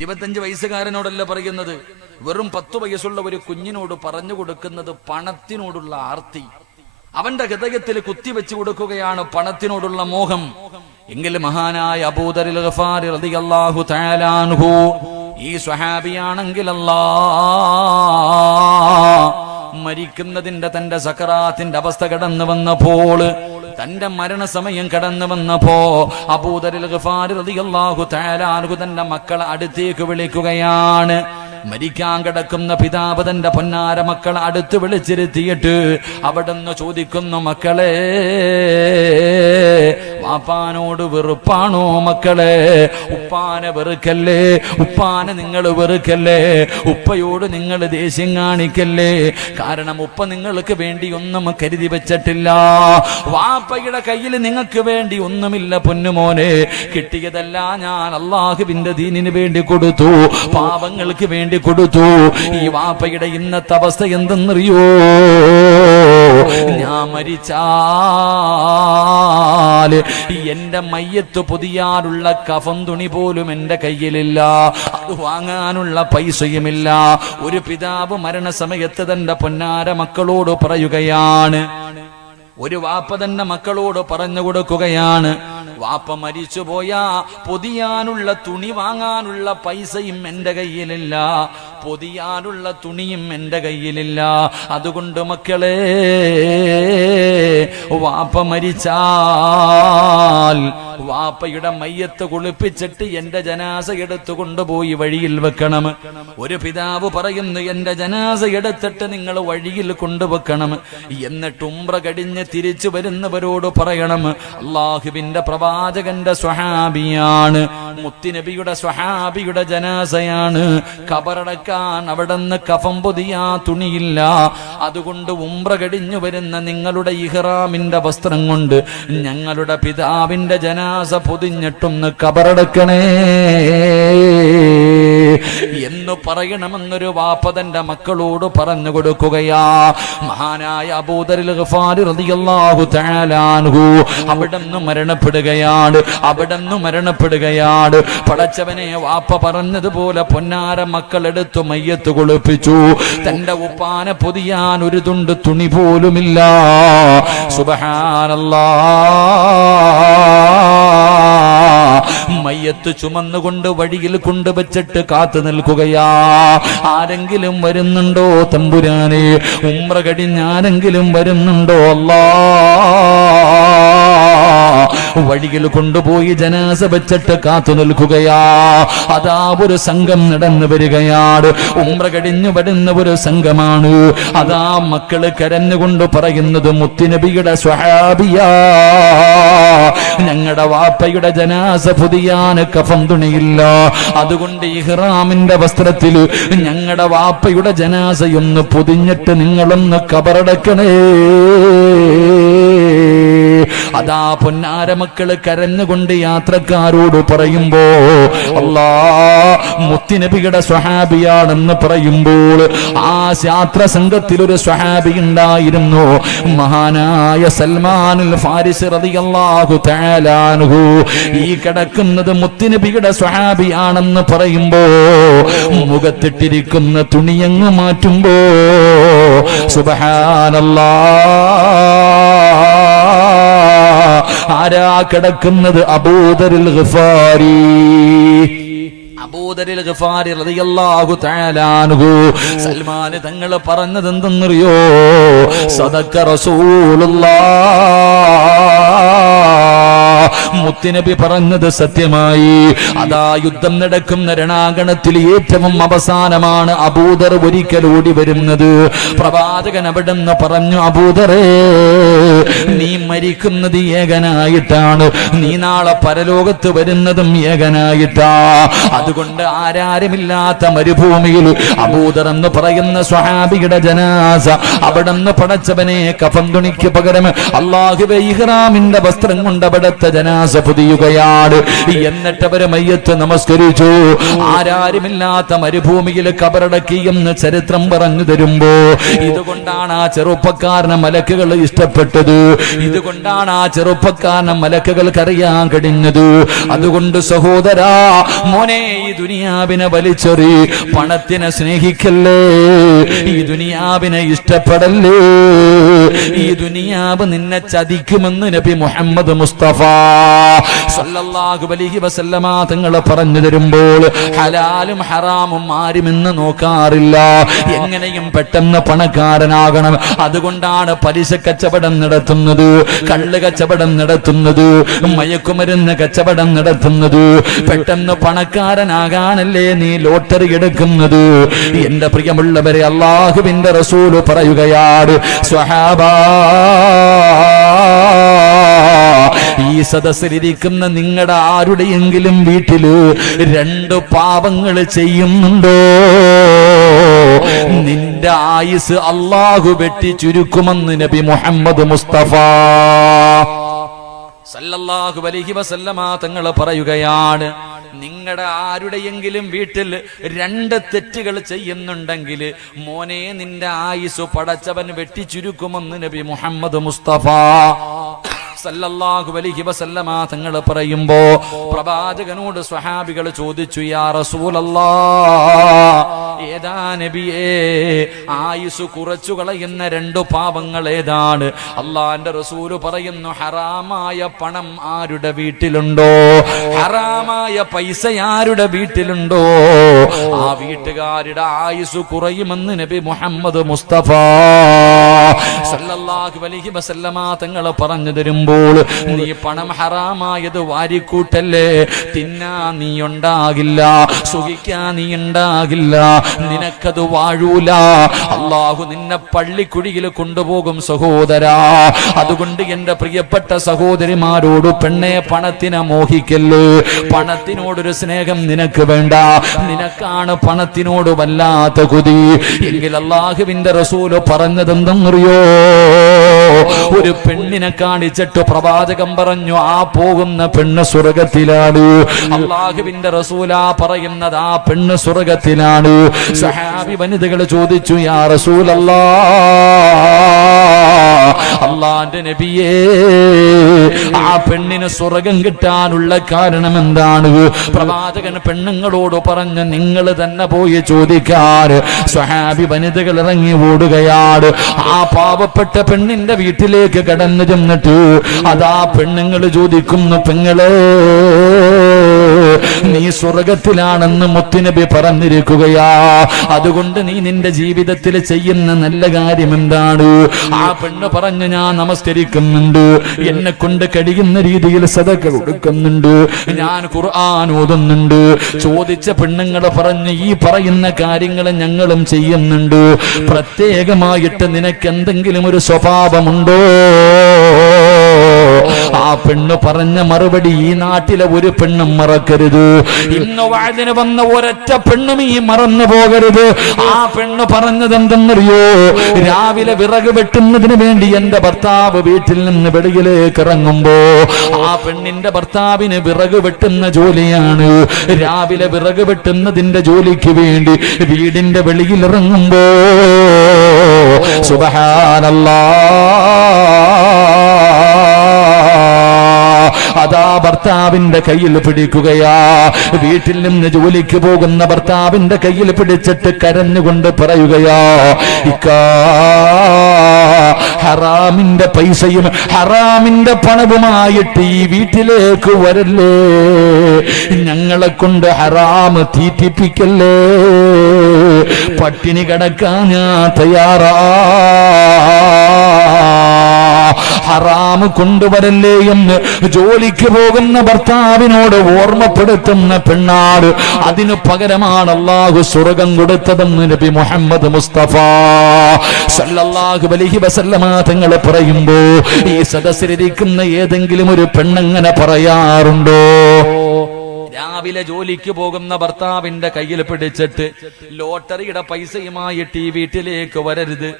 25 വയസ്സുകാരനോടല്ല പറയുന്നത്, വെറും 10 വയസ്സുള്ള ഒരു കുഞ്ഞിനോട് പറഞ്ഞു കൊടുക്കുന്നത് പണത്തിനോടുള്ള ആർത്തി. അവന്റെ ഹൃദയത്തിൽ കുത്തിവെച്ചു കൊടുക്കുകയാണ് പണത്തിനോടുള്ള മോഹം. എങ്കിൽ മഹാനായ അബൂദർ ഗഫാരി റളിയല്ലാഹു തആല അൻഹു ഈ സ്വഹാബിയാണെങ്കിൽ മരിക്കുന്നതിന്റെ തന്റെ സക്കറാത്തിന്റെ അവസ്ഥ കടന്നു വന്നപ്പോൾ, തന്റെ മരണസമയം കടന്നു വന്നപ്പോ അബൂദർ ഗഫാരി റളിയല്ലാഹു തആല അൻഹു തന്റെ മക്കളെ അടുത്തേക്ക് വിളിക്കുകയാണ്. മരിക്കാൻ കിടക്കുന്ന പിതാവ് തന്റെ പൊന്നാര മക്കളെ അടുത്ത് വിളിച്ചിരുത്തിയിട്ട് അവിടുന്ന് ചോദിക്കുന്നു, മക്കളെ, വാപ്പാനോട് വെറുപ്പാണോ മക്കളെ? ഉപ്പാനെ വെറുക്കല്ലേ, ഉപ്പാനെ നിങ്ങൾ വെറുക്കല്ലേ, ഉപ്പയോട് നിങ്ങൾ ദേഷ്യം കാണിക്കല്ലേ. കാരണം ഉപ്പ നിങ്ങൾക്ക് വേണ്ടി ഒന്നും കരുതി വെച്ചിട്ടില്ല, വാപ്പയുടെ കയ്യിൽ നിങ്ങൾക്ക് വേണ്ടി ഒന്നുമില്ല പൊന്നുമോനെ. കിട്ടിയതല്ല ഞാൻ അള്ളാഹുവിന്റെ ദീനിന് വേണ്ടി കൊടുത്തു, പാവങ്ങൾക്ക് വേണ്ടി കൊടുത്തു. ഈ വാപ്പയുടെ ഇന്നത്തെ അവസ്ഥ എന്തെന്നറിയോ? ഞാൻ മരിച്ചാൽ എന്റെ മയ്യത്ത് പൊതിയാനുള്ള കഫൻ തുണി പോലും എന്റെ കയ്യിലില്ല, അത് വാങ്ങാനുള്ള പൈസയുമില്ല. ഒരു പിതാവ് മരണസമയത്ത് തന്റെ പൊന്നാര മക്കളോട് പറയുകയാണ്, ഒരു വാപ്പ തന്നെ മക്കളോട് പറഞ്ഞു കൊടുക്കുകയാണ്, വാപ്പ മരിച്ചുപോയാ പൊതിയാനുള്ള തുണി വാങ്ങാനുള്ള പൈസയും എന്റെ കയ്യിലില്ല, പൊതിയാനുള്ള തുണിയും എന്റെ കയ്യിലില്ല. അതുകൊണ്ട് മക്കളെ, വാപ്പ മരിച്ചാൽ വാപ്പയുടെ മയ്യത്ത് കുളിപ്പിച്ചിട്ട് എന്റെ ജനാസ എടുത്തു കൊണ്ടുപോയി വഴിയിൽ വെക്കണം. ഒരു പിതാവ് പറയുന്നു, എന്റെ ജനാസ എടുത്തിട്ട് നിങ്ങൾ വഴിയിൽ കൊണ്ടുവെക്കണം. എന്നിട്ട് ഉംറ കഴിഞ്ഞ് തിരിച്ചു വരുന്നവരോട് പറയണം, അള്ളാഹുവിന്റെ പ്രവാചകന്റെ സ്വഹാബിയാണ്, മുത്തുനബിയുടെ സ്വഹാബിയുടെ ജനാസയാണ്, ഖബറടക്കാൻ അവിടുന്ന് കഫം പൊതിയാ തുണിയില്ല. അതുകൊണ്ട് ഉംറ കഴിഞ്ഞു വരുന്ന നിങ്ങളുടെ ഇഹ്റാമിന്റെ വസ്ത്രം കൊണ്ട് ഞങ്ങളുടെ പിതാവിന്റെ ജനാസ പൊതിഞ്ഞിട്ടൊന്ന് ഖബറടക്കണേ എന്ന് പറയണമെന്നൊരു വാപ്പ തന്റെ മക്കളോട് പറഞ്ഞു കൊടുക്കുകയാ. മഹാനായ അബൂദർ ഗഫാരി റളിയല്ലാഹു തആല അൻഹു അവിടുന്ന് മരണപ്പെടുകയാണ്. പടച്ചവനെ, വാപ്പ പറഞ്ഞതുപോലെ പൊന്നാര മക്കളെടുത്തു മയ്യത്ത് കുളിപ്പിച്ചു. തന്റെ ഉപ്പാനെ പൊതിയാൻ ഒരു തുണ്ട് തുണി പോലുമില്ല. സുബ്ഹാനല്ലാഹ്, മയ്യത്ത് ചുമന്നുകൊണ്ട് വഴിയിൽ കൊണ്ടുവച്ചിട്ട് കാത്തു നിൽക്കുകയാ. ആരെങ്കിലും വരുന്നുണ്ടോ തമ്പുരാനെ? ഉംറ കഴിഞ്ഞാരെങ്കിലും വരുന്നുണ്ടോ അല്ലാ? വഴിയിൽ കൊണ്ടുപോയി ജനാസ വെച്ചിട്ട് കാത്തു നിൽക്കുകയാ. അതാ ഒരു സംഘം നടന്നു വരികയാണ്. ഉംറ കഴിഞ്ഞു വരുന്ന ഒരു സംഘമാണ്. അതാ മക്കള് കരഞ്ഞുകൊണ്ട് പറയുന്നത്, മുത്തുനബിയുടെ സ്വഹാബിയാ, ഞങ്ങളുടെ വാപ്പയുടെ ജനാസ പൊതിയാൻ കഫൻ തുണിയില്ല, അതുകൊണ്ട് ഇഹ്റാമിന്റെ വസ്ത്രത്തിൽ ഞങ്ങളുടെ വാപ്പയുടെ ജനാസയൊന്ന് പൊതിഞ്ഞിട്ട് നിങ്ങളൊന്ന് ഖബറടക്കണേ. അതാ പൊന്നാര മക്കള് കരഞ്ഞുകൊണ്ട് യാത്രക്കാരോട് പറയുമ്പോ, അല്ലാ, മുത്തുനബിയുടെ സ്വഹാബിയാണെന്ന് പറയുമ്പോൾ ആ യാത്ര സംഘത്തിൽ ഒരു സ്വഹാബി ഉണ്ടായിരുന്നു, മഹാനായ സൽമാനുൽ ഫാരിസി റളിയല്ലാഹു തആല അൻഹു. ഈ കിടക്കുന്നത് മുത്തുനബിയുടെ സ്വഹാബിയാണെന്ന് പറയുമ്പോ മുഖത്തിട്ടിരിക്കുന്ന തുണിയങ്ങ് മാറ്റുമ്പോ, സുബ്ഹാനല്ലാഹ്, ആരാ കിടക്കുന്നത്? അബൂദർ ഗഫാരി. അബൂദർ ഗഫാരി റളിയല്ലാഹു തആല അൻഹു. സൽമാൻ തങ്ങൾ പറഞ്ഞത് എന്തെന്നറിയോ? സദഖ റസൂലുള്ളാഹ്, മുത്തുനബി പറഞ്ഞത് സത്യമായി. അതാ യുദ്ധം നടക്കുന്ന രണാങ്കണത്തിൽ ഏറ്റവും അവസാനമാണ് അബൂദർ ഒരിക്കൽ ഓടി വരുന്നത്. പ്രവാചകൻ അവിടുന്ന് പറഞ്ഞു, അബൂദറേ, നീ മരിക്കുന്നത് ഏകനായിട്ടാണ്, നീ നാളെ പരലോകത്ത് വരുന്നതും ഏകനായിട്ടാ. അതുകൊണ്ട് ആരാരുമില്ലാത്ത മരുഭൂമിയിൽ അബൂദർ എന്ന് പറയുന്ന സ്വഹാബിയുടെ ജനാസ അവിടുന്ന് പടച്ചവനെ കഫൻ തുണിക്ക് പകരം അല്ലാഹുവേ ഇഹ്റാമിന്റെ വസ്ത്രം കൊണ്ട് അവിടുത്തെ ജനാസ പൊതിയുകയാണ്. എന്നിട്ട് അവരെ മയ്യത്ത് നമസ്കരിച്ചു. ആരാരുമില്ലാത്ത മരുഭൂമിയിൽ ഖബറടക്കി എന്ന് ചരിത്രം പറഞ്ഞു തരുമ്പോ, ഇതുകൊണ്ടാണ് ആ ചെറുപ്പക്കാരനെ മലക്കുകൾ ഇഷ്ടപ്പെട്ടത്. ഇതുകൊണ്ടാണ് ആ ചെറുപ്പക്കാരനെ മലക്കുകൾക്കറിയാൻ കഴിഞ്ഞത്. അതുകൊണ്ട് സഹോദരാ, മോനെ, ഈ ദുനിയാവിനെ വലിച്ചെറി, പണത്തിനെ സ്നേഹിക്കല്ലേ, ഈ ദുനിയാവിനെ ഇഷ്ടപ്പെടല്ലേ. ഈ ദുനിയാവ് നിന്നെ ചതിക്കുമെന്ന് നബി മുഹമ്മദ് മുസ്തഫ സല്ലല്ലാഹു അലൈഹി വസല്ലമ തങ്ങൾ പറഞ്ഞു തരുമ്പോൾ ഹലാലും ഹറാമും ആരും ഇന്ന് നോക്കാറില്ല. എങ്ങനെയും പെട്ടെന്ന് പണക്കാരനാകണം. അതുകൊണ്ടാണ് പലിശ കച്ചവടം നടത്തുന്നത്, കള്ള് കച്ചവടം നടത്തുന്നത്, മയക്കുമരുന്ന് കച്ചവടം നടത്തുന്നത്. പെട്ടെന്ന് പണക്കാരനാകാനല്ലേ നീ ലോട്ടറി എടുക്കുന്നത്. എന്റെ പ്രിയമുള്ളവരെ, അല്ലാഹുവിന്റെ റസൂൽ പറയുകയാണ്, സ്വഹാബാ, ഈ സദസ്സിലിരിക്കുന്ന നിങ്ങളുടെ ആരുടെയെങ്കിലും വീട്ടില് 2 പാപങ്ങൾ ചെയ്യുന്നുണ്ടോ, നിന്റെ ആയുസ് അല്ലാഹു വെട്ടി ചുരുക്കുമെന്ന് നബി മുഹമ്മദ് മുസ്തഫ സല്ലല്ലാഹു അലൈഹി വസല്ലമ തങ്ങൾ പറയുകയാണ്. നിങ്ങളുടെ ആരുടെയെങ്കിലും വീട്ടിൽ 2 തെറ്റുകൾ ചെയ്യുന്നുണ്ടെങ്കിൽ മോനെ, നിന്റെ ആയുസ് പടച്ചവൻ വെട്ടിച്ചുരുക്കുമെന്ന് നബി മുഹമ്മദ് മുസ്തഫ സല്ലല്ലാഹു അലൈഹി വസല്ലമ തങ്ങൾ പറയുമ്പോ പ്രവാചകനോട് സ്വഹാബികൾ ചോദിച്ചു, യാ റസൂലല്ലാഹ്, ഏതാ നബിയേ ആയുസ് കുറച്ചു കളയുന്ന 2 പാപങ്ങൾ ഏതാണ്? അള്ളാന്റെ റസൂല് പറയുന്നു, ഹറാമായ പണം ആരുടെ വീട്ടിലുണ്ടോ, ഹറാമായ പൈസ ആരുടെ വീട്ടിലുണ്ടോ, ആ വീട്ടുകാരുടെ ആയുസ് കുറയുമെന്ന് നബി മുഹമ്മദ് മുസ്തഫ സല്ലല്ലാഹു അലൈഹി വസല്ലമ തങ്ങൾ പറഞ്ഞു തരുമ്പോൾ, നീ പണം ഹറാമായത് വാരിക്കൂട്ടല്ലേ, തിന്നാ നീ ഉണ്ടാകില്ല, സുഖിക്കാ നീ ഉണ്ടാകില്ല, നിനക്കത് വാഴൂല. അല്ലാഹു നിന്നെ പള്ളിക്കുഴിയിൽ കൊണ്ടുപോകും സഹോദരാ. അതുകൊണ്ട് എന്റെ പ്രിയപ്പെട്ട സഹോദരിമാരോട്, പെണ്ണെ, പണത്തിനെ മോഹിക്കല്ലേ. പണത്തിനോടൊരു സ്നേഹം നിനക്ക് വേണ്ട, നിനക്കാണ് പണത്തിനോട് വല്ലാത്ത കൊതി എങ്കിൽ അല്ലാഹുവിന്റെ റസൂല് പറഞ്ഞതെന്തെന്നറിയോ? ഒരു പെണ്ണിനെ കാണിച്ചിട്ട് പ്രവാചകം പറഞ്ഞു, ആ പോകുന്ന പെണ്ണ് സ്വർഗത്തിലാണ്. അല്ലാഹുവിന്റെ റസൂലാ പറയുന്നത്, ആ പെണ്ണ് സ്വർഗത്തിലാണ്. സഹാബി വനിതകൾ ചോദിച്ചു, യാ റസൂലല്ലാഹ്, അല്ലാഹുവിന്റെ നബിയേ, ആ പെണ്ണിന് സ്വർഗം കിട്ടാനുള്ള കാരണം എന്താണ്? പ്രവാചകൻ പെണ്ണുങ്ങളോട് പറഞ്ഞു, നിങ്ങൾ തന്നെ പോയി ചോദിക്കാൻ. സ്വഹാബി വനിതകൾ ഇറങ്ങി ഓടുകയാണ്. ആ പാവപ്പെട്ട പെണ്ണിന്റെ വീട്ടിലേക്ക് കടന്നു ചെന്നിട്ട് അതാ പെണ്ണുങ്ങൾ ചോദിക്കുന്നു, പെങ്ങളെ, നീ സ്വർഗത്തിലാണെന്ന് മുത്തുനബി പറഞ്ഞിരിക്കുകയാ, അതുകൊണ്ട് നീ നിന്റെ ജീവിതത്തിൽ ചെയ്യുന്ന നല്ല കാര്യം എന്താണ്? ആ പെണ്ണ് പറഞ്ഞു, ഞാൻ നമസ്കരിക്കുന്നുണ്ട്, എന്നെ കൊണ്ട് കഴിയുന്ന രീതിയിൽ സദഖ കൊടുക്കുന്നുണ്ട്, ഞാൻ ഖുർആൻ ഓതുന്നുണ്ട്. ചോദിച്ച പെണ്ണുങ്ങൾ പറഞ്ഞു, ഈ പറയുന്ന കാര്യങ്ങൾ ഞങ്ങളും ചെയ്യുന്നുണ്ട്, പ്രത്യേകമായിട്ട് നിനക്ക് എന്തെങ്കിലും ഒരു സ്വഭാവമുണ്ടോ? ആ പെണ്ണ് പറഞ്ഞ മറുപടി ഈ നാട്ടിലെ ഒരു പെണ്ണും മറക്കരുത്. ഇന്ന് വാഴ്തിന് വന്ന ഒരൊറ്റ പെണ്ണും ഈ മറന്നു പോകരുത്. ആ പെണ്ണ് പറഞ്ഞത് എന്തെന്നറിയോ? രാവിലെ വിറക് വെട്ടുന്നതിന് വേണ്ടി എന്റെ ഭർത്താവ് വീട്ടിൽ നിന്ന് വെളിയിലേക്ക് ഇറങ്ങുമ്പോ ആ പെണ്ണിന്റെ ഭർത്താവിന് വിറക് വെട്ടുന്ന ജോലിയാണ്. രാവിലെ വിറക് വെട്ടുന്നതിന്റെ ജോലിക്ക് വേണ്ടി വീടിന്റെ വെളിയിൽ ഇറങ്ങുമ്പോ അതാ ഭർത്താവിന്റെ കയ്യിൽ പിടിക്കുകയാ. വീട്ടിൽ നിന്ന് ജോലിക്ക് പോകുന്ന ഭർത്താവിന്റെ കയ്യിൽ പിടിച്ചിട്ട് കരഞ്ഞുകൊണ്ട് പറയുകയാ, ഇക്കാ, ഹറാമിന്റെ പൈസയും ഹറാമിന്റെ പണവുമായിട്ട് ഈ വീട്ടിലേക്ക് വരല്ലേ, ഞങ്ങളെ കൊണ്ട് ഹറാമ് തീറ്റിപ്പിക്കല്ലേ, പട്ടിണി കിടക്കാൻ ഞാൻ തയ്യാറാ, ഹറാമ് കൊണ്ടുവരല്ലേ എന്ന് ജോലിക്ക് പോകുന്ന ഭർത്താവിനോട് ഓർമ്മപ്പെടുത്തുന്ന പെണ്ണാട്. അതിനു പകരമാണ് അല്ലാഹു സ്വർഗം കൊടുത്തതെന്ന് നബി മുഹമ്മദ് മുസ്തഫ സല്ലല്ലാഹു അലൈഹി വസല്ലമ തങ്ങൾ പറയുമ്പോ ഈ സദസ്സിലിരിക്കുന്ന ഏതെങ്കിലും ഒരു പെണ്ണങ്ങനെ പറയാറുണ്ടോ? രാവിലെ ജോലിക്ക് പോകുന്ന ഭർത്താവിന്റെ കയ്യിൽ പിടിച്ചിട്ട് ലോട്ടറിയുടെ പൈസയുമായിട്ട് ഈ വീട്ടിലേക്ക് വരരുത്.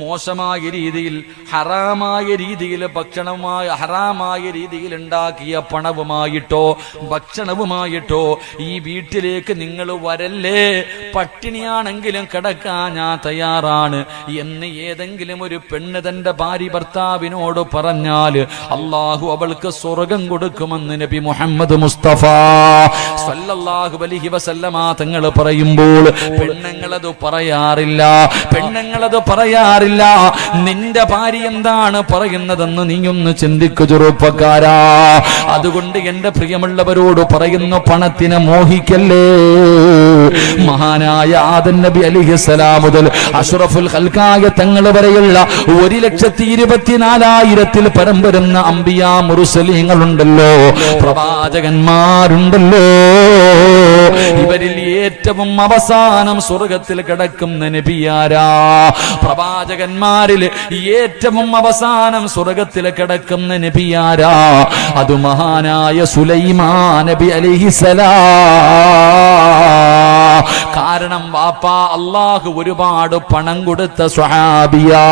മോശമായ രീതിയിൽ ഹറാമായ രീതിയിൽ ഹറാമായ രീതിയിൽ ഉണ്ടാക്കിയ പണവുമായിട്ടോ ഭക്ഷണവുമായിട്ടോ ഈ വീട്ടിലേക്ക് നിങ്ങൾ വരല്ലേ. പട്ടിണിയാണെങ്കിലും കിടക്കാൻ ഞാൻ തയ്യാറാണ് എന്ന് ഏതെങ്കിലും ഒരു പെണ്ണ് തന്റെ ഭാര്യ ഭർത്താവിനോട് പറഞ്ഞാൽ അള്ളാഹു അവൾക്ക് സ്വർഗം കൊടുക്കുമെന്ന് നബി മുഹമ്മദ് മുസ്തഫ സല്ലല്ലാഹു അലൈഹി വസല്ലമ തങ്ങൾ പറയുമ്പോൾ പെണ്ണുങ്ങളത് പറയാറില്ല. നിന്റെ ഭാര്യ എന്താണ് പറയുന്നതെന്ന് നീ ഒന്ന് ചിന്തിക്കു ചെറുപ്പക്കാരാ. അതുകൊണ്ട് എന്റെ പ്രിയമുള്ളവരോട് പറയുന്നു, പണത്തിനെ മോഹിക്കല്ലേ. മഹാനായ ആദം നബി അലൈഹിസ്സലാം മുതൽ അഷ്റഫുൽ ഖൽഖായ തങ്ങൾ വരെയുള്ള 1,24,000 പരം വരുന്ന അംബിയാ മുർസലീങ്ങളുണ്ടല്ലോ, പ്രവാചകന്മാരുണ്ടല്ലോ. ഇവരിൽ ഏറ്റവും അവസാനം സ്വർഗത്തിൽ കിടക്കുന്ന നബിയാരാ? പ്രവാചകന്മാരിൽ ഏറ്റവും അവസാനം സ്വർഗത്തിൽ കിടക്കുന്ന നബിയാരാ? അത് മഹാനായ സുലൈമാൻ നബി അലൈഹിസ്സലാം. കാരണം വാപ്പാ അല്ലാഹു ഒരുപാട് പണം കൊടുത്ത സ്വഹാബിയാ,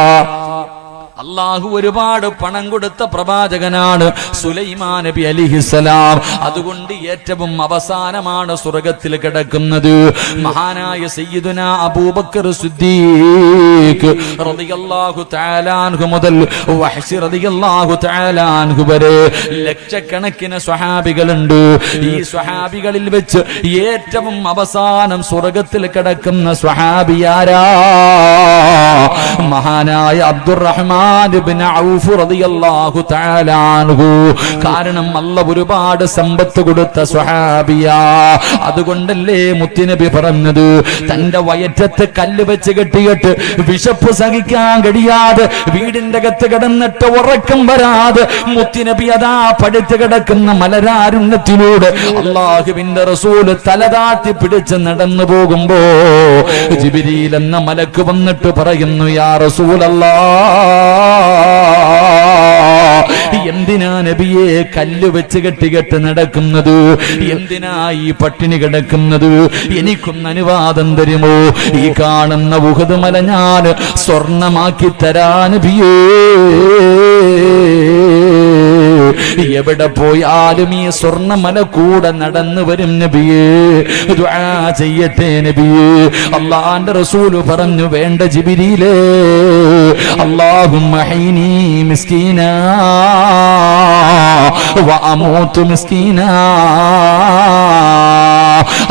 അള്ളാഹു ഒരുപാട് പണം കൊടുത്ത പ്രവാചകനാണ് സുലൈമാൻ നബി അലൈഹിസ്സലാം. അതുകൊണ്ട് ഏറ്റവും അവസാനമാണ് സ്വർഗത്തിൽ കിടക്കുന്നത്. മഹാനായ സയ്യിദുനാ അബൂബക്കർ സിദ്ദീഖ് റളിയല്ലാഹു തആല അൻഹു മുതൽ വഹ്ശി റളിയല്ലാഹു തആല അൻഹു വരെ ലക്ഷക്കണക്കിന് സ്വഹാബികളുണ്ട്. ഈ സ്വഹാബികളിൽ വെച്ച് ഏറ്റവും അവസാനം സ്വർഗത്തിൽ കിടക്കുന്ന സ്വഹാബിയാരാ? മഹാനായ അബ്ദുറഹ്മാൻ ഇബ്നു ഔഫ് റളിയല്ലാഹു തആല അൻഹു. കാരണം അല്ലാഹു ഒരുപാട് സമ്പത്ത് കൊടുത്ത സ്വഹാബിയാ. അതുകൊണ്ടല്ലേ മുത്തുനബി പറഞ്ഞത്, തന്റെ വയറ്റത്ത് കല്ല് വെച്ച് കെട്ടിയിട്ട് വിശപ്പ് സഹിക്കാൻ കഴിയാതെ വീടിന്റെ അകത്ത് കിടന്നിട്ട് ഉറക്കം വരാതെ മുത്തുനബി അതാ പടുത്ത് കിടക്കുന്ന മലരാരുണ്യത്തിലൂടെ അല്ലാഹുവിന്റെ റസൂല് തലതാത്തി പിടിച്ച് നടന്നു പോകുമ്പോ ജിബ്രീൽ എന്ന മലക്ക് വന്നിട്ട് പറയുന്നു, യാ റസൂലല്ലാഹ്, എന്തിനാ നബിയെ കല്ല് വെച്ച് കെട്ടികെട്ട് നടക്കുന്നത്? എന്തിനാ ഈ പട്ടിണി കിടക്കുന്നത്? എനിക്കൊന്ന് അനുവാദം തരുമോ? ഈ കാണുന്ന ഉഹദ് മല ഞാൻ സ്വർണമാക്കി തരാ നബിയേ. എവിടെ പോയാലും ഈ സ്വർണ്ണമല കൂടെ നടന്നു വരും നബിയേ. ദുആ ചെയ്യട്ടെ നബിയേ. അല്ലാഹുവിന്റെ റസൂൽ പറഞ്ഞു, വേണ്ട ജിബ്രീലേ, അല്ലാഹുമ്മ ഹീനി മിസ്കീനാ വഅമൂതു മിസ്കീനാ.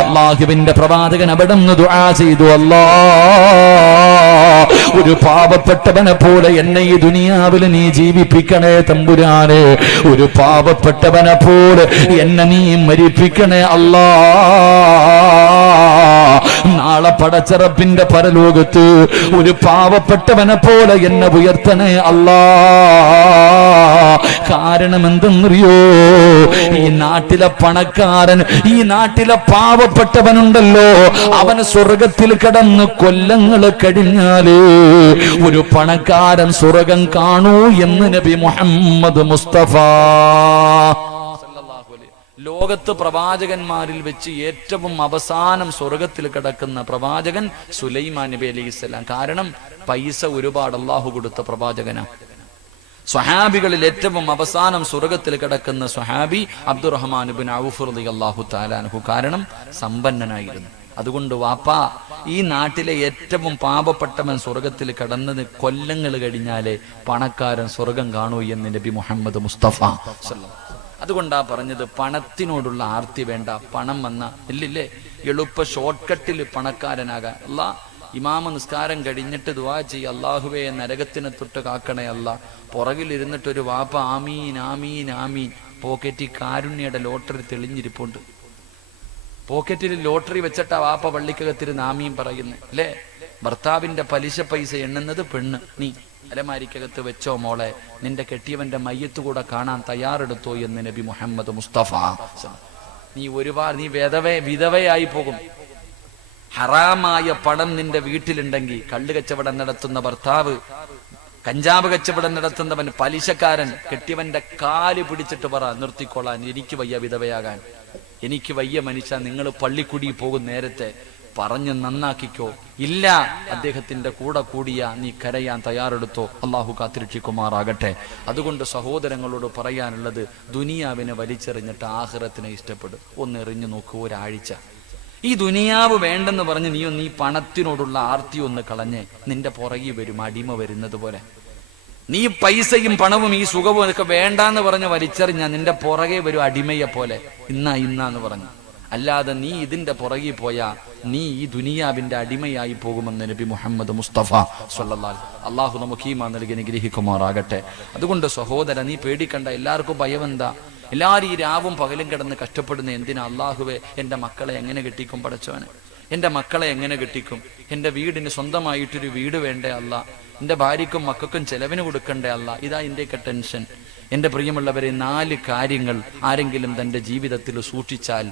അല്ലാഹുവിന്റെ പ്രവാചകൻ അവിടെ നിന്ന് ദുആ ചെയ്തു, അല്ലാഹ്, ഒരു പാവപ്പെട്ടവനെ പോലെ എന്നെ ഈ ദുനിയാവിൽ നീ ജീവിപ്പിക്കണേ തമ്പുരാനെ. ഒരു പാവപ്പെട്ടവനെ പോലെ എന്നെ നീ മരിപ്പിക്കണേ അല്ലാ. നാളെ പടച്ചറപ്പിന്റെ പരലോകത്ത് ഒരു പാവപ്പെട്ടവനെ പോലെ എന്നെ ഉയർത്തണേ അല്ലാ. കാരണം എന്തെന്നറിയോ? ഈ നാട്ടിലെ പണക്കാരൻ, ഈ നാട്ടിലെ പാവപ്പെട്ടവനുണ്ടല്ലോ, അവന് സ്വർഗത്തിൽ കിടന്ന് കൊല്ലങ്ങൾ കഴിഞ്ഞാല് ഒരു പണക്കാരൻ സ്വർഗം കാണൂ എന്ന് നബി മുഹമ്മദ് മുസ്തഫ. ലോകത്ത് പ്രവാചകന്മാരിൽ വെച്ച് ഏറ്റവും അവസാനം സ്വർഗത്തിൽ കിടക്കുന്ന പ്രവാചകൻ സുലൈമാൻ നബി അലൈഹിസ്സലാം. കാരണം പൈസ ഒരുപാട് അള്ളാഹു കൊടുത്ത പ്രവാചകനാണ്. സ്വഹാബികളിൽ ഏറ്റവും അവസാനം സ്വർഗത്തിൽ കിടക്കുന്ന സ്വഹാബി അബ്ദുറഹ്മാൻ ഇബ്നു ഔഫ് റളിയല്ലാഹു തആല അൻഹു. കാരണം സമ്പന്നനായിരുന്നു. അതുകൊണ്ട് വാപ്പാ, ഈ നാട്ടിലെ ഏറ്റവും പാപപ്പെട്ടവൻ സ്വർഗത്തിൽ കടന്നത് കൊല്ലങ്ങൾ കഴിഞ്ഞാലേ പണക്കാരൻ സ്വർഗം കാണൂ എന്ന് നബി മുഹമ്മദ് മുസ്തഫ. അതുകൊണ്ടാ പറഞ്ഞത്, പണത്തിനോടുള്ള ആർത്തി വേണ്ട. പണം വന്ന ഇല്ലില്ലേ എളുപ്പ ഷോർട്ട് കട്ടിൽ പണക്കാരനാകാൻ. അല്ലാഹ്, ഇമാമ നിസ്കാരം കഴിഞ്ഞിട്ട് ദുആ ചെയ്യ, അല്ലാഹുവേ നരകത്തിനെ തൊട്ട് കാക്കണേ അല്ലാ. പുറകിലിരുന്നിട്ടൊരു വാപ്പ ആമീൻ ആമീൻ ആമീൻ. പോക്കറ്റിൽ കാരുണ്യയുടെ ലോട്ടറി തെളിഞ്ഞിരിപ്പുണ്ട്. പോക്കറ്റിൽ ലോട്ടറി വെച്ചിട്ടാ വാപ്പ പള്ളിക്കകത്തിരുന്ന് ആമീൻ പറയുന്നു അല്ലേ. ഭർത്താവിന്റെ പലിശ പൈസ എണ്ണുന്നത് പെണ്ണ്. നീ അലമാരിക്കകത്ത് വെച്ചോ മോളെ, നിന്റെ കെട്ടിയവന്റെ മയ്യത്ത് കൂടെ കാണാൻ തയ്യാറെടുത്തോ എന്ന് നബി മുഹമ്മദ് മുസ്തഫ. നീ വിധവയായി പോകും. ഹറാമായ പണം നിന്റെ വീട്ടിലുണ്ടെങ്കിൽ, കള്ള് കച്ചവടം നടത്തുന്ന ഭർത്താവ്, കഞ്ചാവ് കച്ചവടം നടത്തുന്നവൻ, പലിശക്കാരൻ, കെട്ടിയവന്റെ കാല് പിടിച്ചിട്ട് പറ, നിർത്തിക്കൊള്ളാൻ, എനിക്ക് വയ്യ വിധവയാകാൻ. എനിക്ക് വയ്യ മനുഷ്യ, നിങ്ങൾ പള്ളിക്കുടി പോകും നേരത്തെ പറഞ്ഞ് നന്നാക്കിക്കോ. ഇല്ല, അദ്ദേഹത്തിന്റെ കൂടെ കൂടിയ നീ കരയാൻ തയ്യാറെടുത്തോ. അള്ളാഹു കാത്തിരക്ഷിക്കുമാറാകട്ടെ. അതുകൊണ്ട് സഹോദരങ്ങളോട് പറയാനുള്ളത്, ദുനിയാവിനെ വലിച്ചെറിഞ്ഞിട്ട് ആഖിറത്തിനെ ഇഷ്ടപ്പെടും. ഒന്നെറിഞ്ഞു നോക്കൂ ഒരാഴ്ച. ഈ ദുനിയാവ് വേണ്ടെന്ന് പറഞ്ഞ് നീ പണത്തിനോടുള്ള ആർത്തി ഒന്ന് കളഞ്ഞ് നിന്റെ പുറകെ വരും അടിമ വരുന്നത് പോലെ. നീ പൈസയും പണവും ഈ സുഖവും ഒക്കെ വേണ്ടാന്ന് പറഞ്ഞ് വലിച്ചെറിഞ്ഞ നിന്റെ പുറകെ വരും അടിമയെ പോലെ, ഇന്നാന്ന് പറഞ്ഞു. അല്ലാതെ നീ ഇതിന്റെ പുറകെ പോയാ നീ ഈ ദുനിയാവിന്റെ അടിമയായി പോകുമെന്ന് നബി മുഹമ്മദ് മുസ്തഫ സ്വല്ലല്ലാഹു അലൈഹി വസല്ലം. അള്ളാഹു നമുക്ക് ഈമാൻ നൽകി അനുഗ്രഹിക്കുമാറാകട്ടെ. അതുകൊണ്ട് സഹോദര, നീ പേടിക്കണ്ട. എല്ലാവർക്കും ഭയം എന്താ? എല്ലാവരും ഈ രാവും പകലും കിടന്ന് കഷ്ടപ്പെടുന്ന എന്തിനാ? അള്ളാഹുവേ, എൻ്റെ മക്കളെ എങ്ങനെ കെട്ടിക്കും പടച്ചവനെ? എൻ്റെ മക്കളെ എങ്ങനെ കെട്ടിക്കും? എൻ്റെ വീടിന് സ്വന്തമായിട്ടൊരു വീട് വേണ്ടേ അല്ല? എൻ്റെ ഭാര്യക്കും മക്കൾക്കും ചെലവിന് കൊടുക്കണ്ടേ അല്ല? ഇതാ ഇന്ത്യക്ക് ടെൻഷൻ. എൻ്റെ പ്രിയമുള്ളവരെ, 4 കാര്യങ്ങൾ ആരെങ്കിലും തൻ്റെ ജീവിതത്തിൽ സൂക്ഷിച്ചാൽ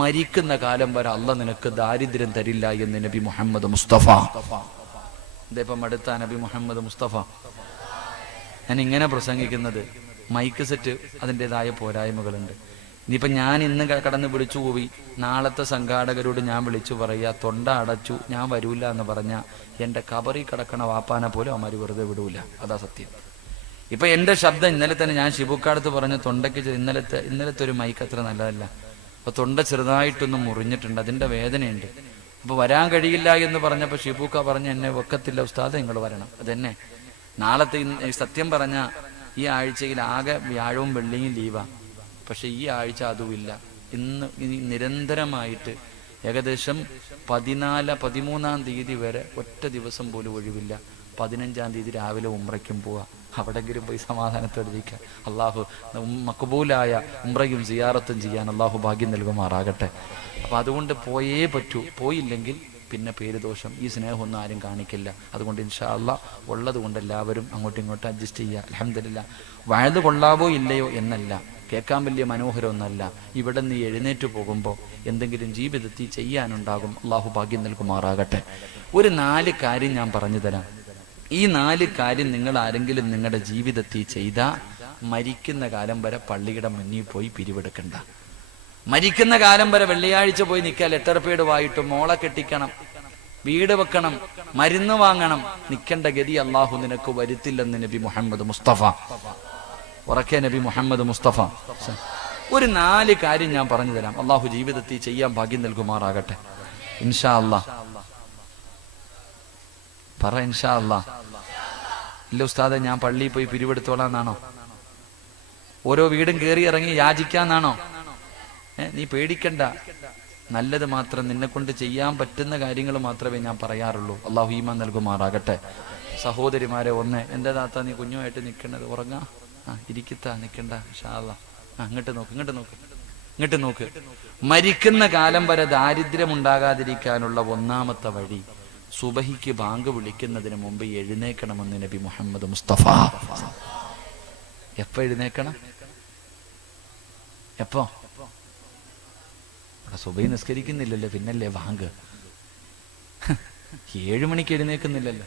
മരിക്കുന്ന കാലം വരെ അല്ല നിനക്ക് ദാരിദ്ര്യം തരില്ല എന്ന് നബി മുഹമ്മദ് മുസ്തഫ. ഇതേപ്പം അടുത്ത നബി മുഹമ്മദ് മുസ്തഫ. ഞാൻ ഇങ്ങനെ പ്രസംഗിക്കുന്നത്, മൈക്ക് സെറ്റ് അതിൻ്റെതായ പോരായ്മകളുണ്ട്. ഇനിയിപ്പം ഞാൻ ഇന്ന് കടന്ന് വിളിച്ചു പോയി, നാളത്തെ സംഘാടകരോട് ഞാൻ വിളിച്ചു പറയാ തൊണ്ട അടച്ചു ഞാൻ വരൂല എന്ന് പറഞ്ഞാൽ എൻ്റെ കബറി കിടക്കണ വാപ്പാനെ പോലും അവന്മാർ വെറുതെ വിടൂല. അതാ സത്യം. ഇപ്പൊ എൻ്റെ ശബ്ദം ഇന്നലെ തന്നെ ഞാൻ ഷിബുക്കാടത്ത് പറഞ്ഞ തൊണ്ടയ്ക്ക് ഇന്നലത്തെ ഒരു മൈക്ക് അത്ര നല്ലതല്ല. അപ്പൊ തൊണ്ട ചെറുതായിട്ടൊന്നും മുറിഞ്ഞിട്ടുണ്ട്, അതിൻ്റെ വേദനയുണ്ട്. അപ്പൊ വരാൻ കഴിയില്ല എന്ന് പറഞ്ഞപ്പോൾ ഷിബുക്ക പറഞ്ഞ എന്നെ വെക്കത്തില്ല ഉസ്താദ്, നിങ്ങൾ വരണം. അതെന്നെ നാളത്തെ സത്യം പറഞ്ഞ ഈ ആഴ്ചയിൽ ആകെ വ്യാഴവും വെള്ളിയും ലീവാ. പക്ഷെ ഈ ആഴ്ച അതുമില്ല. ഇന്ന് നിരന്തരമായിട്ട് ഏകദേശം 13-ാം തീയതി വരെ ഒറ്റ ദിവസം പോലും ഒഴിവില്ല. 15-ാം തീയതി രാവിലെ ഉംറയ്ക്കും പോവാ. അവിടെങ്കിലും പോയി സമാധാനത്തോടിരിക്കുക. അള്ളാഹു മഖബൂലായ ഉംറയും സിയാറത്തും ചെയ്യാൻ അള്ളാഹു ഭാഗ്യം നൽകുമാറാകട്ടെ. അപ്പൊ അതുകൊണ്ട് പോയേ പറ്റൂ. പോയില്ലെങ്കിൽ പിന്നെ പേര് ദോഷം. ഈ സ്നേഹമൊന്നും ആരും കാണിക്കില്ല. അതുകൊണ്ട് ഇൻഷാ അള്ളാഹ് ഉള്ളത് കൊണ്ട് എല്ലാവരും അങ്ങോട്ടും ഇങ്ങോട്ടും അഡ്ജസ്റ്റ് ചെയ്യുക. അൽഹംദുലില്ലാഹ്. വയത് കൊള്ളാവോ ഇല്ലയോ എന്നല്ല, കേൾക്കാൻ വലിയ മനോഹരമൊന്നല്ല. ഇവിടെ നീ എഴുന്നേറ്റ് പോകുമ്പോൾ എന്തെങ്കിലും ജീവിതത്തിൽ ചെയ്യാനുണ്ടാകും. അള്ളാഹു ഭാഗ്യം നൽകുമാറാകട്ടെ. ഒരു 4 കാര്യം ഞാൻ പറഞ്ഞു തരാം. ഈ 4 കാര്യം നിങ്ങൾ ആരെങ്കിലും നിങ്ങളുടെ ജീവിതത്തിൽ ചെയ്താൽ മരിക്കുന്ന കാലം വരെ പള്ളിയുടെ മുന്നിൽ പോയി പിരിവെടുക്കണ്ട. മരിക്കുന്ന കാലം വരെ വെള്ളിയാഴ്ച പോയി നിൽക്കുക. ലെറ്റർ പേഡ് വായിട്ട് മോളെ കെട്ടിക്കണം, വീട് വെക്കണം, മരുന്ന് വാങ്ങണം. നിൽക്കേണ്ട ഗതി അള്ളാഹു നിനക്ക് വരുത്തില്ലെന്ന് നബി മുഹമ്മദ് മുസ്തഫ. ഉറക്കെ നബി മുഹമ്മദ് മുസ്തഫ. ഒരു 4 കാര്യം ഞാൻ പറഞ്ഞു തരാം. അള്ളാഹു ജീവിതത്തിൽ ചെയ്യാൻ ഭാഗ്യം നൽകുമാറാകട്ടെ. ഇൻഷാ അല്ലാഹ്. പറ ഇൻഷാ അല്ലാഹ്. ഇല്ല ഉസ്താദെ, ഞാൻ പള്ളിയിൽ പോയി പിരിവെടുത്തോളാന്നാണോ? ഓരോ വീടും കയറി ഇറങ്ങി യാചിക്കാന്നാണോ? നീ പേടിക്കണ്ട. നല്ലത് മാത്രം, നിന്നെ കൊണ്ട് ചെയ്യാൻ പറ്റുന്ന കാര്യങ്ങൾ മാത്രമേ ഞാൻ പറയാറുള്ളൂ. അള്ളാഹു ഈമാൻ നൽകുമാറാകട്ടെ. സഹോദരിമാരെ, ഒന്ന്, എൻ്റെ താത്ത നീ കുഞ്ഞുമായിട്ട് നിൽക്കണത് ഉറങ്ങാ? ഇരിക്കത്താ, നിൽക്കണ്ട. ഇൻഷാ അല്ലാഹ്. ഇങ്ങോട്ട് നോക്ക്. മരിക്കുന്ന കാലം വരെ ദാരിദ്ര്യം ഉണ്ടാകാതിരിക്കാനുള്ള ഒന്നാമത്തെ വഴി, സുബഹിക്ക് ബാങ്ക് വിളിക്കുന്നതിന് മുമ്പ് എഴുന്നേക്കണമെന്ന് നബി മുഹമ്മദ് മുസ്തഫ. എപ്പോ എഴുന്നേക്കണം? എപ്പോ? സുബഹി നിസ്കരിക്കുന്നില്ലല്ലോ, പിന്നല്ലേ ബാങ്ക്. 7 മണിക്ക് എഴുന്നേക്കുന്നില്ലല്ലോ.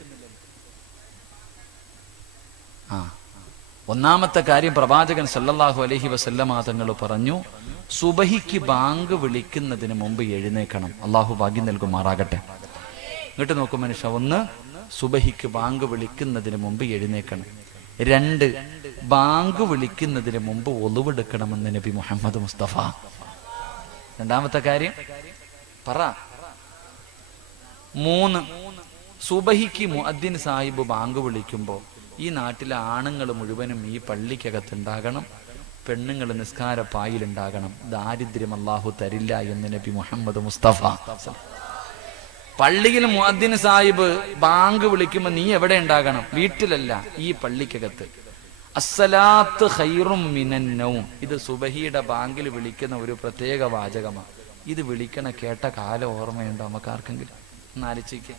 ഒന്നാമത്തെ കാര്യം, പ്രവാചകൻ സല്ലല്ലാഹു അലൈഹി വസല്ലമ തങ്ങൾ പറഞ്ഞു, സുബഹിക്ക് ബാങ്ക് വിളിക്കുന്നതിന് മുമ്പ് എഴുന്നേക്കണം. അള്ളാഹു ഭാഗ്യം നൽകുമാറാകട്ടെ. ഇങ്ങോട്ട് നോക്കും മനുഷ്യ. 1, സുബഹിക്ക് ബാങ്ക് വിളിക്കുന്നതിന് മുമ്പ് എഴുന്നേക്കണം. 2, ബാങ്ക് വിളിക്കുന്നതിന് മുമ്പ് ഒളുവെടുക്കണമെന്ന് നബി മുഹമ്മദ് മുസ്തഫ. രണ്ടാമത്തെ കാര്യം പറ. 3, സുബഹിക്ക് മുഅദ്ദിൻ സാഹിബ് ബാങ്ക് വിളിക്കുമ്പോൾ ഈ നാട്ടിലെ ആണുങ്ങൾ മുഴുവനും ഈ പള്ളിക്കകത്തുണ്ടാകണം, പെണ്ണുങ്ങൾ നിസ്കാര പായിലുണ്ടാകണം. ദാരിദ്ര്യം അല്ലാഹു തരില്ല എന്ന് നബി മുഹമ്മദ് മുസ്തഫ. പള്ളിയിൽ മുഅദ്ദിൻ സാഹിബ് ബാങ്ക് വിളിക്കുമ്പോൾ നീ എവിടെ ഉണ്ടാകണം? വീട്ടിലല്ല, ഈ പള്ളിക്കകത്ത്. അസ്സലാത്ത് ഖൈറും മിനൻ നൗം. ഇത് സുബഹിയുടെ ബാങ്കിൽ വിളിക്കുന്ന ഒരു പ്രത്യേക വാചകമാണ്. ഇത് വിളിക്കണ കേട്ട കാലം ഓർമ്മയുണ്ടോ നമുക്ക് ആർക്കെങ്കിലും? എന്നാലോചിക്കുക.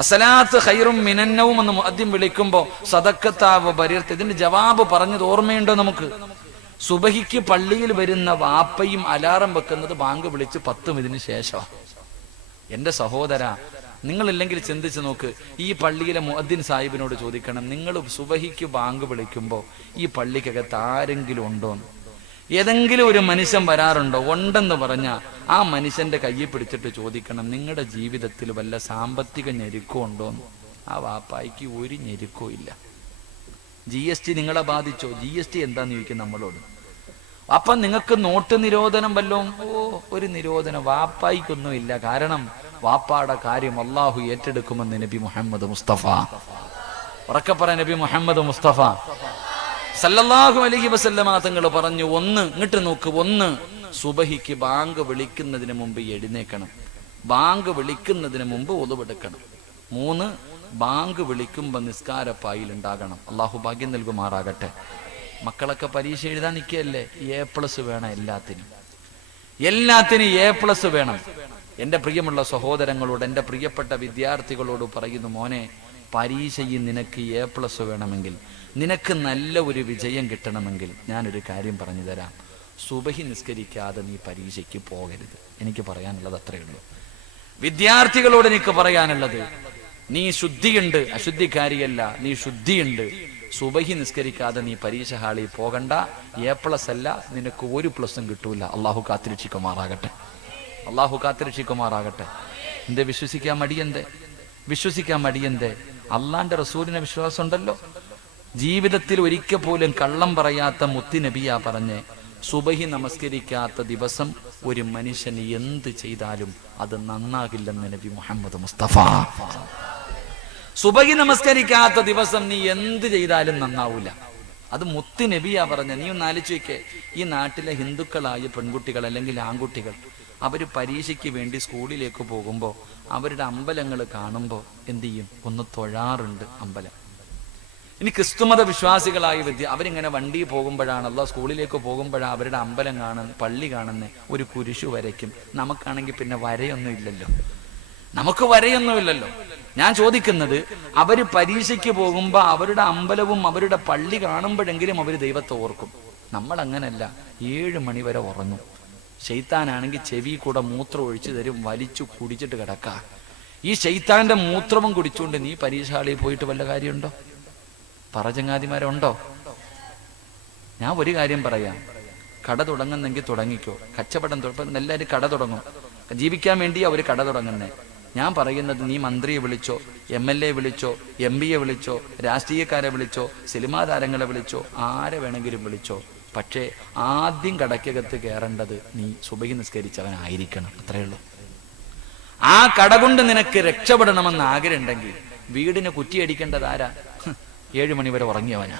അസ്സലാത്ത് ഖൈറും മിനൻ നൗം എന്ന് മുഅദ്ദിൻ വിളിക്കുമ്പോൾ സദഖത്താവ ബരീർത്ത്, ഇതിന്റെ ജവാബ് പറഞ്ഞത് ഓർമ്മയുണ്ടോ നമുക്ക്? സുബഹിക്ക് പള്ളിയിൽ വരുന്ന വാപ്പയും അലാറം വെക്കുന്നത് ബാങ്ക് വിളിച്ച് 10 മിനിറ്റിന് ശേഷമാണ്. എന്റെ സഹോദര, നിങ്ങളില്ലെങ്കിൽ ചിന്തിച്ചു നോക്ക്. ഈ പള്ളിയിലെ മുഅദ്ദിൻ സാഹിബിനോട് ചോദിക്കണം, നിങ്ങൾ സുബഹിക്ക് ബാങ്ക് വിളിക്കുമ്പോൾ ഈ പള്ളിക്കകത്ത് ആരെങ്കിലും ഉണ്ടോന്ന്? ഏതെങ്കിലും ഒരു മനുഷ്യൻ വരാറുണ്ടോ? ഉണ്ടെന്ന് പറഞ്ഞാൽ ആ മനുഷ്യന്റെ കയ്യിൽ പിടിച്ചിട്ട് ചോദിക്കണം, നിങ്ങളുടെ ജീവിതത്തിൽ വല്ല സാമ്പത്തിക ഞെരുക്കവും ഉണ്ടോന്ന്. ആ വാപ്പായ്ക്ക് ഒരു ഞെരുക്കവും ഇല്ല. GST നിങ്ങളെ ബാധിച്ചോ? GST എന്താന്ന് ചോദിക്കും നമ്മളോട്. അപ്പം നിങ്ങൾക്ക് നോട്ട് നിരോധനം വല്ലതും? ഒരു നിരോധനം വാപ്പായിക്കൊന്നും ഇല്ല. കാരണം വാപ്പാടെ കാര്യം അള്ളാഹു ഏറ്റെടുക്കുമെന്ന് നബി മുഹമ്മദ് മുസ്തഫ. ഉറക്കെ പറ, നബി മുഹമ്മദ് മുസ്തഫ സല്ലല്ലാഹു അലൈഹി വസല്ലമ തങ്ങൾ പറഞ്ഞു, ഒന്ന് ഇങ്ങോട്ട് നോക്ക്, ഒന്ന് സുബഹിക്ക് ബാങ്ക് വിളിക്കുന്നതിന് മുമ്പ് എഴുന്നേക്കണം, ബാങ്ക് വിളിക്കുന്നതിന് മുമ്പ് ഒതുവെടുക്കണം. 3 ബാങ്ക് വിളിക്കുമ്പോൾ നിസ്കാരപ്പായിൽ ഉണ്ടാകണം. അള്ളാഹു ഭാഗ്യം നൽകുമാറാകട്ടെ. മക്കളൊക്കെ പരീക്ഷ എഴുതാൻ നിൽക്കുകയല്ലേ, A+ വേണം. എല്ലാത്തിനും A+ വേണം. എൻ്റെ പ്രിയമുള്ള സഹോദരങ്ങളോട്, എൻ്റെ പ്രിയപ്പെട്ട വിദ്യാർത്ഥികളോട് പറയുന്നു, മോനെ, പരീക്ഷയിൽ നിനക്ക് A+ വേണമെങ്കിൽ, നിനക്ക് നല്ല ഒരു വിജയം കിട്ടണമെങ്കിൽ ഞാനൊരു കാര്യം പറഞ്ഞു തരാം. സുബഹി നിസ്കരിക്കാതെ നീ പരീക്ഷയ്ക്ക് പോകരുത്. എനിക്ക് പറയാനുള്ളത് അത്രയേ ഉള്ളൂ. വിദ്യാർത്ഥികളോട് എനിക്ക് പറയാനുള്ളത്, നീ ശുദ്ധിയുണ്ട്, അശുദ്ധിക്കാരിയല്ല, നീ ശുദ്ധിയുണ്ട്. സുബഹി നിസ്കരിക്കാതെ നീ പരീക്ഷ ഹാളിൽ പോകണ്ട. A+ അല്ല, നിനക്ക് 1+ കിട്ടൂല. അള്ളാഹു കാത്തിരക്ഷിക്കുമാറാകട്ടെ. അള്ളാഹു കാത്തിരക്ഷിക്കുമാറാകട്ടെ. എന്തേ വിശ്വസിക്കാൻ മടിയെന്തേ? വിശ്വസിക്കാൻ മടിയെന്തേ? അള്ളാന്റെ റസൂലിനെ വിശ്വാസം ഉണ്ടല്ലോ. ജീവിതത്തിൽ ഒരിക്കൽ പോലും കള്ളം പറയാത്ത മുത്തി നബിയാ പറഞ്ഞേ, സുബഹി നമസ്കരിക്കാത്ത ദിവസം ഒരു മനുഷ്യൻ എന്ത് ചെയ്താലും അത് നന്നാകില്ലെന്ന് നബി മുഹമ്മദ് മുസ്തഫ. സുബഹി നമസ്കരിക്കാത്ത ദിവസം നീ എന്ത് ചെയ്താലും നന്നാവൂല. അത് മുത്തി നബിയാ പറഞ്ഞ. നീ ഒന്ന് ആലോചിച്ച് വെക്കേ, ഈ നാട്ടിലെ ഹിന്ദുക്കളായ പെൺകുട്ടികൾ അല്ലെങ്കിൽ ആൺകുട്ടികൾ അവർ പരീക്ഷയ്ക്ക് വേണ്ടി സ്കൂളിലേക്ക് പോകുമ്പോൾ അവരുടെ അമ്പലങ്ങൾ കാണുമ്പോൾ എന്ത് ചെയ്യും? ഒന്ന് തൊഴാറുണ്ട് അമ്പലം. ഇനി ക്രിസ്തുമത വിശ്വാസികളായ അവരിങ്ങനെ വണ്ടി പോകുമ്പോഴാണല്ലോ, സ്കൂളിലേക്ക് പോകുമ്പോഴാണ് അവരുടെ അമ്പലം കാണുന്നത്, പള്ളി കാണുന്നത്, ഒരു കുരിശു വരയ്ക്കും. നമുക്കാണെങ്കിൽ പിന്നെ വരയൊന്നും ഇല്ലല്ലോ, നമുക്ക് വരയൊന്നുമില്ലല്ലോ. ഞാൻ ചോദിക്കുന്നത്, അവര് പരീക്ഷയ്ക്ക് പോകുമ്പോൾ അവരുടെ അമ്പലവും അവരുടെ പള്ളി കാണുമ്പോഴെങ്കിലും അവർ ദൈവത്തെ ഓർക്കും. നമ്മൾ അങ്ങനല്ല, 7 മണി വരെ ഉറങ്ങും. ശൈത്താനാണെങ്കിൽ ചെവി കൂടെ മൂത്രം ഒഴിച്ചു തരും, വലിച്ചു കുടിച്ചിട്ട് കിടക്കാ. ഈ ശൈത്താന്റെ മൂത്രവും കുടിച്ചുകൊണ്ട് നീ പരീക്ഷാളിയിൽ പോയിട്ട് വല്ല കാര്യമുണ്ടോ? പറചങ്ങാതിമാരുണ്ടോ? ഞാൻ ഒരു കാര്യം പറയാം, കട തുടങ്ങുന്നെങ്കിൽ തുടങ്ങിക്കോ. കച്ചവടം എല്ലാവരും കട തുടങ്ങും, ജീവിക്കാൻ വേണ്ടി അവർ കട തുടങ്ങുന്നേ. ഞാൻ പറയുന്നത്, നീ മന്ത്രിയെ വിളിച്ചോ, MLA വിളിച്ചോ, MP വിളിച്ചോ, രാഷ്ട്രീയക്കാരെ വിളിച്ചോ, സിനിമാ താരങ്ങളെ വിളിച്ചോ, ആരെ വേണമെങ്കിലും വിളിച്ചോ. പക്ഷേ ആദ്യം കടക്കകത്ത് കയറേണ്ടത് നീ സുബഹി നിസ്കരിച്ചവനായിരിക്കണം. അത്രയേ ഉള്ളൂ. ആ കട കൊണ്ട് നിനക്ക് രക്ഷപ്പെടണമെന്ന് ആഗ്രഹം ഉണ്ടെങ്കിൽ വീടിന് കുറ്റിയടിക്കേണ്ടത് ആരാ? 7 മണി വരെ ഉറങ്ങിയവനാ.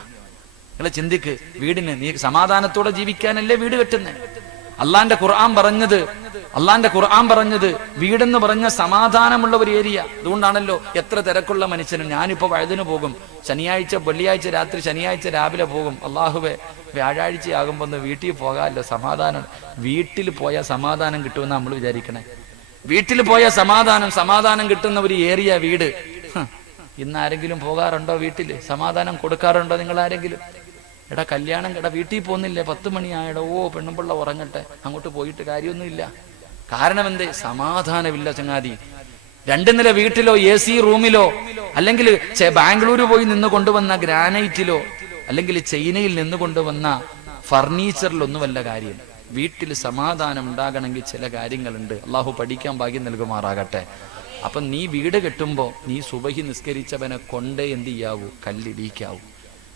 നിങ്ങളെ ചിന്തിക്ക്, വീടിന് നീ സമാധാനത്തോടെ ജീവിക്കാനല്ലേ വീട് കെട്ടുന്നേ? അള്ളാന്റെ ഖുർആൻ പറഞ്ഞത് വീടെന്ന് പറഞ്ഞ സമാധാനമുള്ള ഒരു ഏരിയ. അതുകൊണ്ടാണല്ലോ എത്ര തിരക്കുള്ള മനുഷ്യനും. ഞാനിപ്പോ വഴുതിന് പോകും, വെള്ളിയാഴ്ച രാത്രി, ശനിയാഴ്ച രാവിലെ പോകും. അള്ളാഹുവേ, വ്യാഴാഴ്ചയാകുമ്പോ ഒന്ന് വീട്ടിൽ പോകാമല്ലോ, സമാധാനം. വീട്ടിൽ പോയാൽ സമാധാനം കിട്ടുമെന്ന് നമ്മൾ വിചാരിക്കണേ. വീട്ടിൽ പോയാൽ സമാധാനം കിട്ടുന്ന ഒരു ഏരിയ വീട്. ഇന്ന് ആരെങ്കിലും പോകാറുണ്ടോ വീട്ടില്? സമാധാനം കൊടുക്കാറുണ്ടോ നിങ്ങൾ ആരെങ്കിലും? എടാ കല്യാണം, വീട്ടിൽ പോകുന്നില്ലേ? 10 മണിയായടോ, പെണ്ണുമ്പിള്ള ഉറങ്ങട്ടെ, അങ്ങോട്ട് പോയിട്ട് കാര്യമൊന്നുമില്ല. കാരണം എന്തേ? സമാധാനമില്ല ചങ്ങാതി. 2 നില വീട്ടിലോ AC റൂമിലോ അല്ലെങ്കിൽ ബാംഗ്ലൂർ പോയി നിന്ന് കൊണ്ടുവന്ന ഗ്രാനൈറ്റിലോ അല്ലെങ്കിൽ ചൈനയിൽ നിന്ന് കൊണ്ടുവന്ന ഫർണിച്ചറിലൊന്നുമല്ല കാര്യം. വീട്ടിൽ സമാധാനം ഉണ്ടാകണമെങ്കിൽ ചില കാര്യങ്ങളുണ്ട്. അള്ളാഹു പഠിക്കാൻ ഭാഗ്യം നൽകുമാറാകട്ടെ. അപ്പൊ നീ വീട് കെട്ടുമ്പോ നീ സുബഹി നിസ്കരിച്ചവനെ കൊണ്ടേ എന്ത് ചെയ്യാവൂ? കല്ലിടിക്കാവൂ.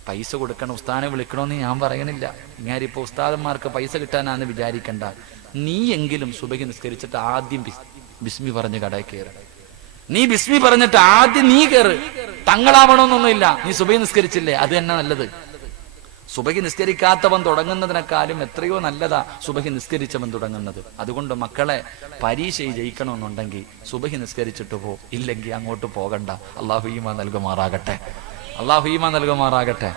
പൈസ കൊടുക്കണം, ഉസ്താനെ വിളിക്കണമെന്ന് ഞാൻ പറയണില്ല. ഇങ്ങാരിപ്പോ ഉസ്താദന്മാർക്ക് പൈസ കിട്ടാനാന്ന് വിചാരിക്കണ്ട. നീ എങ്കിലും സുബഹി നിസ്കരിച്ചിട്ട് ആദ്യം ബിസ്മി പറഞ്ഞ് കടയിൽ കയറ്. നീ ബിസ്മി പറഞ്ഞിട്ട് ആദ്യം നീ കയറ്. തങ്ങളാവണമെന്നൊന്നുമില്ല. നീ സുബഹി നിസ്കരിച്ചില്ലേ, അത് തന്നെ നല്ലത്. സുബഹി നിസ്കരിക്കാത്തവൻ തുടങ്ങുന്നതിനേക്കാളും എത്രയോ നല്ലതാ സുബഹി നിസ്കരിച്ചവൻ തുടങ്ങുന്നത്. അതുകൊണ്ട് മക്കളെ, പരീക്ഷയിൽ ജയിക്കണമെന്നുണ്ടെങ്കിൽ സുബഹി നിസ്കരിച്ചിട്ട് പോ, ഇല്ലെങ്കിൽ അങ്ങോട്ട് പോകണ്ട. അള്ളാഹു ഈമാൻ നൽകുമാറാകട്ടെ. അള്ളാഹു ഈമാൻ നൽകുമാറാകട്ടെ.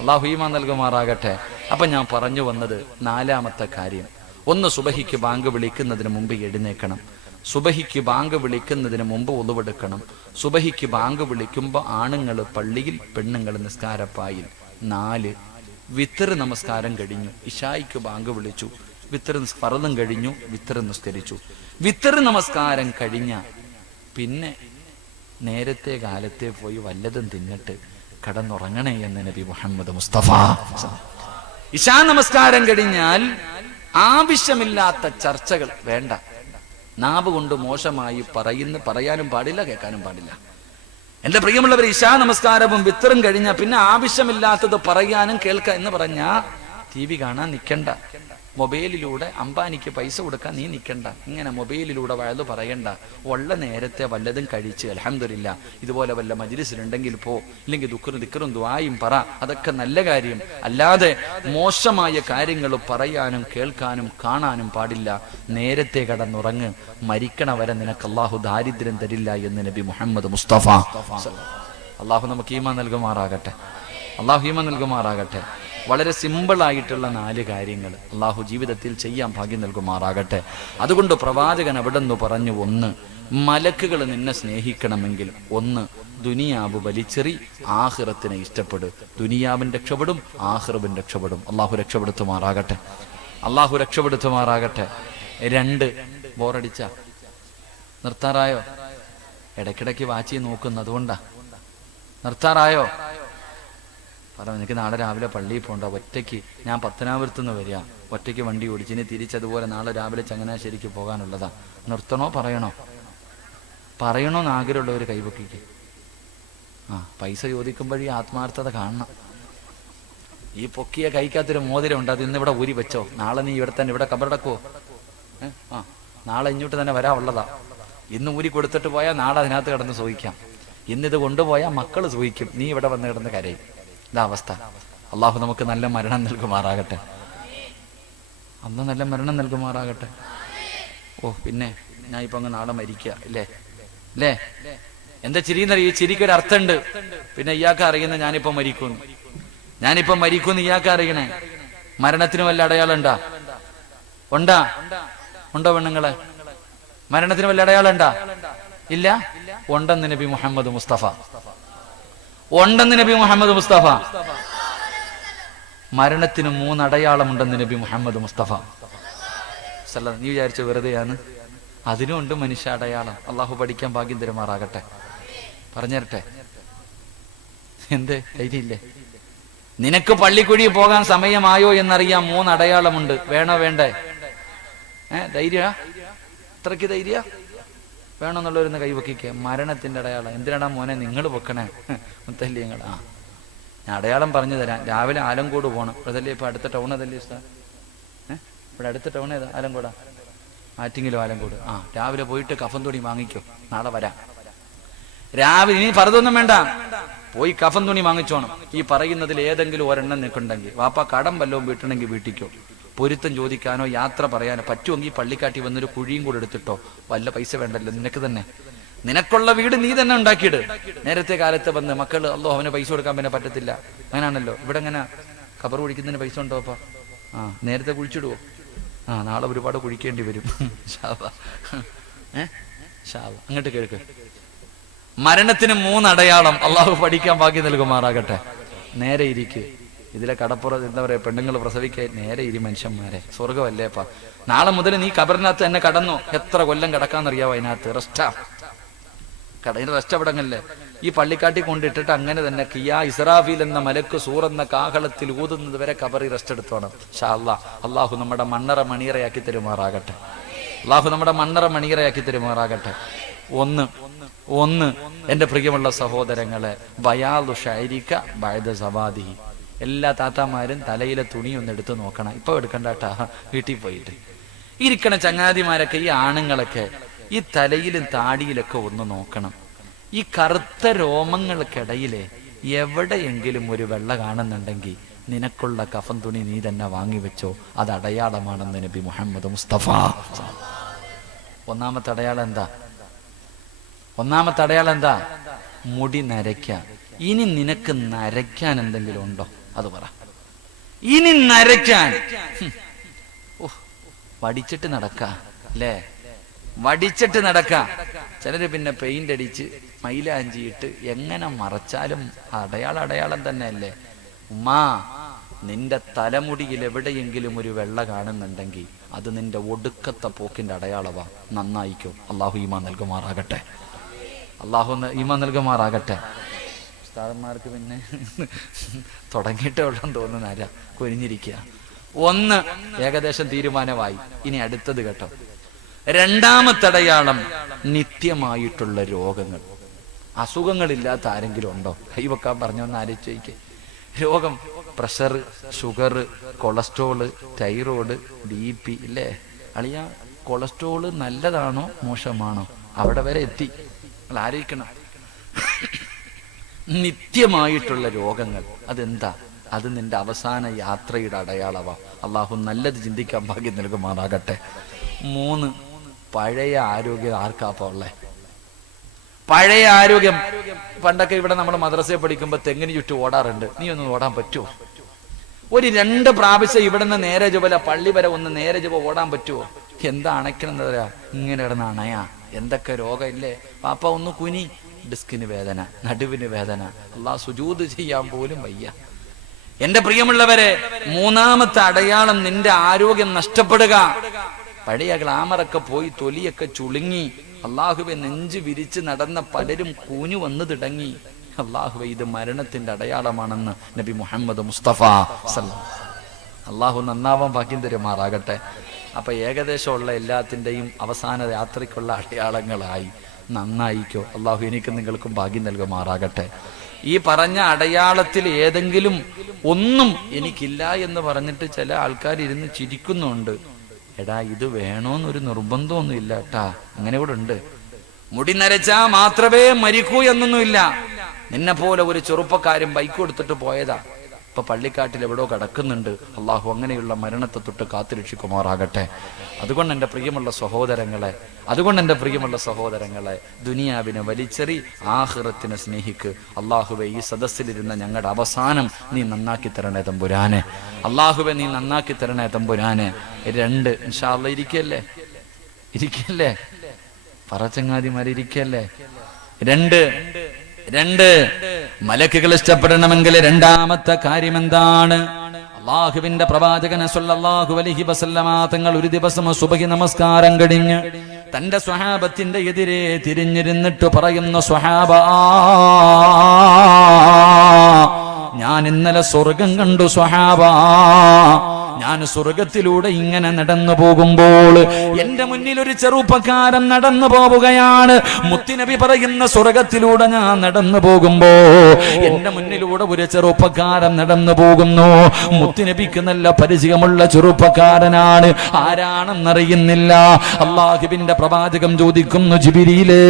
അള്ളാഹു ഈമാൻ നൽകുമാറാകട്ടെ. അപ്പൊ ഞാൻ പറഞ്ഞു വന്നത് 4ാമത്തെ കാര്യം, ഒന്ന് സുബഹിക്ക് ബാങ്ക് വിളിക്കുന്നതിന് മുമ്പ് എഴുന്നേക്കണം. സുബഹിക്ക് ബാങ്ക് വിളിക്കുന്നതിന് മുമ്പ് ഒളിവെടുക്കണം. സുബഹിക്ക് ബാങ്ക് വിളിക്കുമ്പോൾ ആണുങ്ങൾ പള്ളിയിൽ, പെണ്ണുങ്ങൾ നിസ്കാരപ്പായിൽ. 4 വിത്തർ നമസ്കാരം കഴിഞ്ഞു. ഇശായിക്ക് ബാങ്ക് വിളിച്ചു, വിത്തർ ഫർളും കഴിഞ്ഞു, വിത്തർ നിസ്കരിച്ചു. വിത്തർ നമസ്കാരം കഴിഞ്ഞ പിന്നെ നേരത്തെ കാലത്തെ പോയി വല്ലതും തിന്നിട്ട് കടന്നുറങ്ങണേ എന്ന് നബി മുഹമ്മദ് മുസ്തഫ. ഇശാ നമസ്കാരം കഴിഞ്ഞാൽ ആവശ്യമില്ലാത്ത ചർച്ചകൾ വേണ്ട. നാവ് കൊണ്ട് മോശമായി പറയാനും പാടില്ല, കേൾക്കാനും പാടില്ല. എന്റെ പ്രിയമുള്ളവർ, ഇശാ നമസ്കാരവും വിത്തറും കഴിഞ്ഞാൽ പിന്നെ ആവശ്യമില്ലാത്തത് പറയാനും കേൾക്കുക എന്ന് പറഞ്ഞാ TV കാണാൻ നിൽക്കണ്ട. മൊബൈലിലൂടെ അംബാനിക്ക് പൈസ കൊടുക്കാൻ നീ നിൽക്കണ്ട. ഇങ്ങനെ മൊബൈലിലൂടെ വഴുതു പറയണ്ട. ഉള്ള നേരത്തെ വല്ലതും കഴിച്ച് അൽഹംദുലില്ലാ ഇതുപോലെ വല്ല മജ്‌ലിസിലുണ്ടെങ്കിൽ പോ, ഇല്ലെങ്കിൽ ദിക്റും ദുആയും പറ. അതൊക്കെ നല്ല കാര്യം. അല്ലാതെ മോശമായ കാര്യങ്ങൾ പറയാനും കേൾക്കാനും കാണാനും പാടില്ല. നേരത്തെ കടന്നുറങ്ങ്. മരിക്കണ വരെ നിനക്ക് അല്ലാഹു ദാരിദ്ര്യം തരില്ല എന്ന് നബി മുഹമ്മദ് മുസ്തഫ. അല്ലാഹു നമുക്ക് ഈമാൻ നൽകുമാറാകട്ടെ. അല്ലാഹു ഈമാൻ നൽകുമാറാകട്ടെ. വളരെ സിമ്പിളായിട്ടുള്ള 4 കാര്യങ്ങൾ അള്ളാഹു ജീവിതത്തിൽ ചെയ്യാൻ ഭാഗ്യം നൽകുമാറാകട്ടെ. അതുകൊണ്ട് പ്രവാചകൻ അവിടെ നിന്ന് പറഞ്ഞു, 1 മലക്കുകൾ നിന്നെ സ്നേഹിക്കണമെങ്കിൽ 1 ദുനിയാവ് വലിച്ചെറി, ആഖിറത്തിനെ ഇഷ്ടപ്പെട്. ദുനിയാവിൻ രക്ഷപ്പെടും, ആഖിറവിൻ രക്ഷപ്പെടും. അള്ളാഹു രക്ഷപ്പെടുത്തുമാറാകട്ടെ. അള്ളാഹു രക്ഷപ്പെടുത്തുമാറാകട്ടെ. 2 ബോറടിച്ച നിർത്താറായോ? ഇടയ്ക്കിടയ്ക്ക് വാച്ചി നോക്കുന്നു, അതുകൊണ്ടാ. നിർത്താറായോ? പറഞ്ഞു, എനിക്ക് നാളെ രാവിലെ പള്ളിയിൽ പോകണ്ട. ഒറ്റയ്ക്ക് ഞാൻ പത്തനാപുരത്തുനിന്ന് വരിക. ഒറ്റയ്ക്ക് വണ്ടി ഓടിച്ച് ഇനി തിരിച്ചതുപോലെ നാളെ രാവിലെ ചങ്ങനാശ്ശേരിക്ക് പോകാനുള്ളതാ. നിർത്തണോ പറയണോ? പറയണോന്ന് ആഗ്രഹമുള്ളവർ കൈപൊക്കിക്ക്. പൈസ ചോദിക്കുമ്പോഴേ ആത്മാർത്ഥത കാണണം. ഈ പൊക്കിയ കൈക്കകത്തൊരു മോതിരം ഉണ്ട്, അത് ഇന്നിവിടെ ഊരി വെച്ചോ. നാളെ നീ ഇവിടെ തന്നെ ഇവിടെ കബറടക്കുവോ? നാളെ ഇങ്ങോട്ട് തന്നെ വരാനുള്ളതാ. ഇന്ന് ഊരി കൊടുത്തിട്ട് പോയാൽ നാളെ അതിനകത്ത് കിടന്ന് സൂഹിക്കാം. ഇന്നിത് കൊണ്ടുപോയാൽ മക്കൾ സൂഹിക്കും, നീ ഇവിടെ വന്ന് കിടന്ന് കരയും. ഇതാ അവസ്ഥ. അള്ളാഹു നമുക്ക് നല്ല മരണം നൽകുമാറാകട്ടെ. അന്ന് നല്ല മരണം നൽകുമാറാകട്ടെ. പിന്നെ ഞാൻ ഇപ്പൊ അങ്ങ് നാളെ മരിക്കുക അല്ലേ? എന്താ ചിരിന്നറിയ? ഈ ചിരിക്കൊരു അർത്ഥമുണ്ട്. പിന്നെ ഇയാൾക്ക് അറിയുന്ന ഞാനിപ്പോ മരിക്കുന്നു ഇയാൾക്ക് അറിയണേ. മരണത്തിന് വല്ല അടയാളം ഉണ്ടോ പെണ്ണുങ്ങളെ? മരണത്തിന് വല്ല അടയാളം ഇല്ല. ഉണ്ടെന്ന് നബി മുഹമ്മദ് മുസ്തഫ. മരണത്തിന് 3 അടയാളമുണ്ടെന്ന് നബി മുഹമ്മദ് മുസ്തഫ. നീ വിചാരിച്ച വെറുതെയാണ്? അതിനുമുണ്ട് മനുഷ്യ അടയാളം. അള്ളാഹു പഠിക്കാൻ ഭാഗ്യം തരുമാറാകട്ടെ. പറഞ്ഞുതരട്ടെ? എന്തേ ധൈര്യമില്ലേ? നിനക്ക് പള്ളിക്കുഴി പോകാൻ സമയമായോ എന്നറിയാൻ 3 അടയാളമുണ്ട്. വേണോ വേണ്ടേ? ധൈര്യ? അത്രയ്ക്ക് ധൈര്യ വേണമെന്നുള്ളവരൊന്ന് കൈവക്കിക്കുക. മരണത്തിന്റെ അടയാളം എന്തിനാടാ മോനെ നിങ്ങൾ വെക്കണേ? മുത്തല്ലിയങ്ങൾ. ഞാൻ അടയാളം പറഞ്ഞു തരാം. രാവിലെ ആലങ്കോട് പോകണം. ഇവിടെതല്ലേ ഇപ്പൊ അടുത്ത ടൗൺ അതല്ലേ? ഇവിടെ അടുത്ത ടൗൺ ഏതാ? ആലങ്കോടാ? ആറ്റിങ്ങിലോ ആലങ്കോട്? രാവിലെ പോയിട്ട് കഫൻ തുണി വാങ്ങിക്കോ. നാളെ വരാം. രാവിലെ ഇനി പറഞ്ഞൊന്നും വേണ്ട, പോയി കഫൻ തുണി വാങ്ങിച്ചോണം. ഈ പറയുന്നതിൽ ഏതെങ്കിലും ഒരെണ്ണം നിൽക്കുന്നുണ്ടെങ്കിൽ വാപ്പ കടം വല്ലതും വീട്ടണമെങ്കിൽ വീട്ടിക്കോ. പൊരുത്തം ചോദിക്കാനോ യാത്ര പറയാനോ പറ്റുമെങ്കിൽ പള്ളിക്കാട്ടി വന്നൊരു കുഴിയും കൂടെ എടുത്തിട്ടോ. വല്ല പൈസ വേണ്ടല്ലോ നിനക്ക് തന്നെ. നിനക്കുള്ള വീട് നീ തന്നെ ഉണ്ടാക്കിയിട്. നേരത്തെ കാലത്ത് വന്ന് മക്കള് അല്ലോ അവന് പൈസ കൊടുക്കാൻ പിന്നെ പറ്റത്തില്ല, അങ്ങനാണല്ലോ. ഇവിടെ എങ്ങനെ ഖബർ കുഴിക്കുന്നതിന് പൈസ ഉണ്ടോ? അപ്പ നേരത്തെ കുഴിച്ചിടുവോ? നാളെ ഒരുപാട് കുഴിക്കേണ്ടി വരും. അങ്ങോട്ട് കേൾക്ക്. മരണത്തിന് 3 അടയാളം. അള്ളാഹു പഠിക്കാൻ ഭാഗ്യം നൽകുമാറാകട്ടെ. നേരെ ഇരിക്ക്. ഇതിലെ കടപ്പുറം എന്താ പറയാ, പെണ്ണുങ്ങൾ പ്രസവിക്കാൻ നേരെ ഇരി മനുഷ്യന്മാരെ. സ്വർഗമല്ലേപ്പാ. നാളെ മുതൽ നീ കബറിനകത്ത് തന്നെ കടന്നോ. എത്ര കൊല്ലം കിടക്കാന്നറിയാവോ അതിനകത്ത്? റെസ്റ്റ് അവിടങ്ങല്ലേ. ഈ പള്ളിക്കാട്ടി കൊണ്ടിട്ടിട്ട് അങ്ങനെ തന്നെ കിയാ ഇസ്രാഫീൽ എന്ന മലക്ക് സൂറെന്ന കാഹളത്തിൽ ഊതുന്നത് വരെ കബറി റെസ്റ്റ് എടുത്തോണം. ഇൻഷാ അല്ലാഹ്. അള്ളാഹു നമ്മുടെ മണ്ണറ മണിയറയാക്കി തരുമാറാകട്ടെ. ഒന്ന് എന്റെ പ്രിയമുള്ള സഹോദരങ്ങളെ, ബയാദു ഷൈരിക ബഅദ സവാദിഹി. എല്ലാ താത്താമാരും തലയിലെ തുണി ഒന്ന് എടുത്ത് നോക്കണം. ഇപ്പൊ എടുക്കണ്ടാട്ടാ, വീട്ടിൽ പോയിട്ട് ഇരിക്കണ ചങ്ങാതിമാരൊക്കെ, ഈ ആണുങ്ങളൊക്കെ ഈ തലയിലും താടിയിലൊക്കെ ഒന്ന് നോക്കണം. ഈ കറുത്ത രോമങ്ങൾക്കിടയിലെ എവിടെയെങ്കിലും ഒരു വെള്ള കാണുന്നുണ്ടെങ്കിൽ നിനക്കുള്ള കഫൻ തുണി നീ തന്നെ വാങ്ങിവെച്ചോ. അത് അടയാളമാണെന്ന് നബി മുഹമ്മദ് മുസ്തഫ. ഒന്നാമത്തെ അടയാളം എന്താ? മുടി നരയ്ക്കാൻ. ഇനി നിനക്ക് നരയ്ക്കാൻ എന്തെങ്കിലും ഉണ്ടോ? അത് പറ. ഇനി നരയ്ക്കാൻ വടിച്ചിട്ട് നടക്ക. ചിലര് പിന്നെ പെയിന്റ് അടിച്ച് മൈലാഞ്ചിയിട്ട് എങ്ങനെ മറച്ചാലും അടയാളം തന്നെയല്ലേ. ഉമ്മാ, നിന്റെ തലമുടിയിൽ എവിടെയെങ്കിലും ഒരു വെള്ള കാണുന്നുണ്ടെങ്കിൽ അത് നിന്റെ ഒടുക്കത്തെ പോക്കിന്റെ അടയാളവാ. നന്നായിക്കോ. അള്ളാഹു ഈമാൻ നൽകുമാറാകട്ടെ. ഉസ്താദന്മാർക്ക് പിന്നെ തുടങ്ങിയിട്ടേ ഉള്ളെന്ന് തോന്നുന്നല്ല, കുനിഞ്ഞിരിക്കുക. ഒന്ന് ഏകദേശം തീരുമാനമായി. ഇനി അടുത്തത് കേട്ടോ. രണ്ടാമത്തെ അടയാളം നിത്യമായിട്ടുള്ള രോഗങ്ങൾ. അസുഖങ്ങളില്ലാത്ത ആരെങ്കിലും ഉണ്ടോ? കൈവെക്കാൻ പറഞ്ഞൊന്ന് ആലോചിച്ചേക്ക്. രോഗം, pressure, sugar, cholesterol, thyroid, BP ഇല്ലേ അളിയ? കൊളസ്ട്രോള് നല്ലതാണോ മോശമാണോ? അവിടെ വരെ എത്തി. നിങ്ങൾ ആലോചിക്കണം. നിത്യമായിട്ടുള്ള രോഗങ്ങൾ അതെന്താ? അത് നിന്റെ അവസാന യാത്രയുടെ അടയാളവാ. അള്ളാഹു നല്ലത് ചിന്തിക്കാൻ ഭാഗ്യം നൽകുമാറാകട്ടെ. 3, പഴയ ആരോഗ്യം. ആർക്കാപ്പ ഉള്ളേ പഴയ ആരോഗ്യം? പണ്ടൊക്കെ ഇവിടെ നമ്മൾ മദ്രസയെ പഠിക്കുമ്പോൾ തെങ്ങിന് ചുറ്റും ഓടാറുണ്ട്. നീ ഒന്ന് ഓടാൻ പറ്റുമോ? ഒരു 2 പ്രാവശ്യം ഇവിടെ നിന്ന് നേരെ ചുവല പള്ളി വരെ ഒന്ന് നേരെ ചുവ ഓടാൻ പറ്റുമോ? എന്താ അണയ്ക്കണെന്ന് പറയാ? ഇങ്ങനെ കിടന്ന് അണയാ. എന്തൊക്കെ രോഗം ഇല്ലേ പാപ്പ? ഒന്ന് കുനി. ഡിസ്കിന് വേദന, നടുവിന് വേദന, അല്ലാഹ് സുജൂദ് ചെയ്യാൻ പോലും വയ്യ. എന്റെ പ്രിയമുള്ളവരെ, 3ാമത്തെ അടയാളം നിന്റെ ആരോഗ്യം നഷ്ടപ്പെടുക. പഴയ ഗ്ലാമറൊക്കെ പോയി, തൊലിയൊക്കെ ചുളുങ്ങി, അള്ളാഹുവെ നെഞ്ചു വിരിച്ച് നടന്ന പലരും കൂഞ്ഞു വന്നു തുടങ്ങി. അള്ളാഹുവെ, ഇത് മരണത്തിന്റെ അടയാളമാണെന്ന് നബി മുഹമ്മദ് മുസ്തഫ അള്ളാഹു നന്നാവാൻ ഭാഗ്യം തരുമാറാകട്ടെ. അപ്പൊ ഏകദേശമുള്ള എല്ലാത്തിൻ്റെയും അവസാന യാത്രയ്ക്കുള്ള അടയാളങ്ങളായി. നന്നായിക്കോ. അള്ളാഹു എനിക്കും നിങ്ങൾക്കും ഭാഗ്യം നൽകുമാറാകട്ടെ. ഈ പറഞ്ഞ അടയാളത്തിൽ ഏതെങ്കിലും ഒന്നും എനിക്കില്ല എന്ന് പറഞ്ഞിട്ട് ചില ആൾക്കാർ ഇരുന്ന് ചിരിക്കുന്നുണ്ട്. എടാ, ഇത് വേണോന്നൊരു നിർബന്ധമൊന്നും ഇല്ല കേട്ടാ. അങ്ങനെ ഇവിടെ ഉണ്ട്. മുടി നരച്ചാ മാത്രമേ മരിക്കൂ എന്നൊന്നുമില്ല. നിന്നെ പോലെ ഒരു ചെറുപ്പക്കാരൻ ബൈക്ക് കൊടുത്തിട്ട് പോയതാ, ഇപ്പൊ പള്ളിക്കാട്ടിൽ എവിടോ കിടക്കുന്നുണ്ട്. അള്ളാഹു അങ്ങനെയുള്ള മരണത്തെ തൊട്ട് കാത്തുരക്ഷിക്കുമാറാകട്ടെ. അതുകൊണ്ട് എൻ്റെ പ്രിയമുള്ള സഹോദരങ്ങളെ, ദുനിയാവിനെ വലിച്ചെറി, ആഖിറത്തിനെ സ്നേഹിക്ക്. അള്ളാഹുവെ, ഈ സദസ്സിലിരുന്ന ഞങ്ങളുടെ അവസാനം നീ നന്നാക്കി തരണേ തമ്പുരാനെ. അള്ളാഹുവെ, നീ നന്നാക്കി തരണേ തമ്പുരാനെ. 2 ഇൻഷാ അല്ലാഹ് ഇരിക്കല്ലേ പറച്ചങ്ങാതിമാരിക്കല്ലേ. 2 മലക്കുകൾ ഇഷ്ടപ്പെടണമെങ്കിൽ 2ാമത്തെ കാര്യം എന്താണ്? അള്ളാഹുവിന്റെ പ്രവാചകൻ സ്വല്ലല്ലാഹു അലൈഹി വസല്ലമ തങ്ങൾ ഒരു ദിവസം സുബഹി നമസ്കാരം കഴിഞ്ഞ് തന്റെ സ്വഹാബത്തിന്റെ എതിരെ തിരിഞ്ഞിരുന്നിട്ട് പറയുന്ന, സ്വഹാബാ, ഞാൻ ഇന്നലെ സ്വർഗം കണ്ടു സ്വഹാബാ. ഞാൻ സ്വർഗത്തിലൂടെ ഇങ്ങനെ നടന്നു പോകുമ്പോൾ എന്റെ മുന്നിൽ ഒരു ചെറുപ്പക്കാരൻ നടന്നു പോവുകയാണ്. മുത്തുനബി പറയുന്ന, സ്വർഗത്തിലൂടെ ഞാൻ നടന്നു പോകുമ്പോ എന്റെ മുന്നിലൂടെ ഒരു ചെറുപ്പക്കാരൻ നടന്നു പോകുന്നു. മുത്തുനബിക്ക് നല്ല പരിചയമുള്ള ചെറുപ്പക്കാരനാണ്. ആരാണെന്നറിയുന്നില്ല. അള്ളാഹുവിന്റെ പ്രവാചകം ചോദിക്കുന്നു, ജിബ്രീലേ,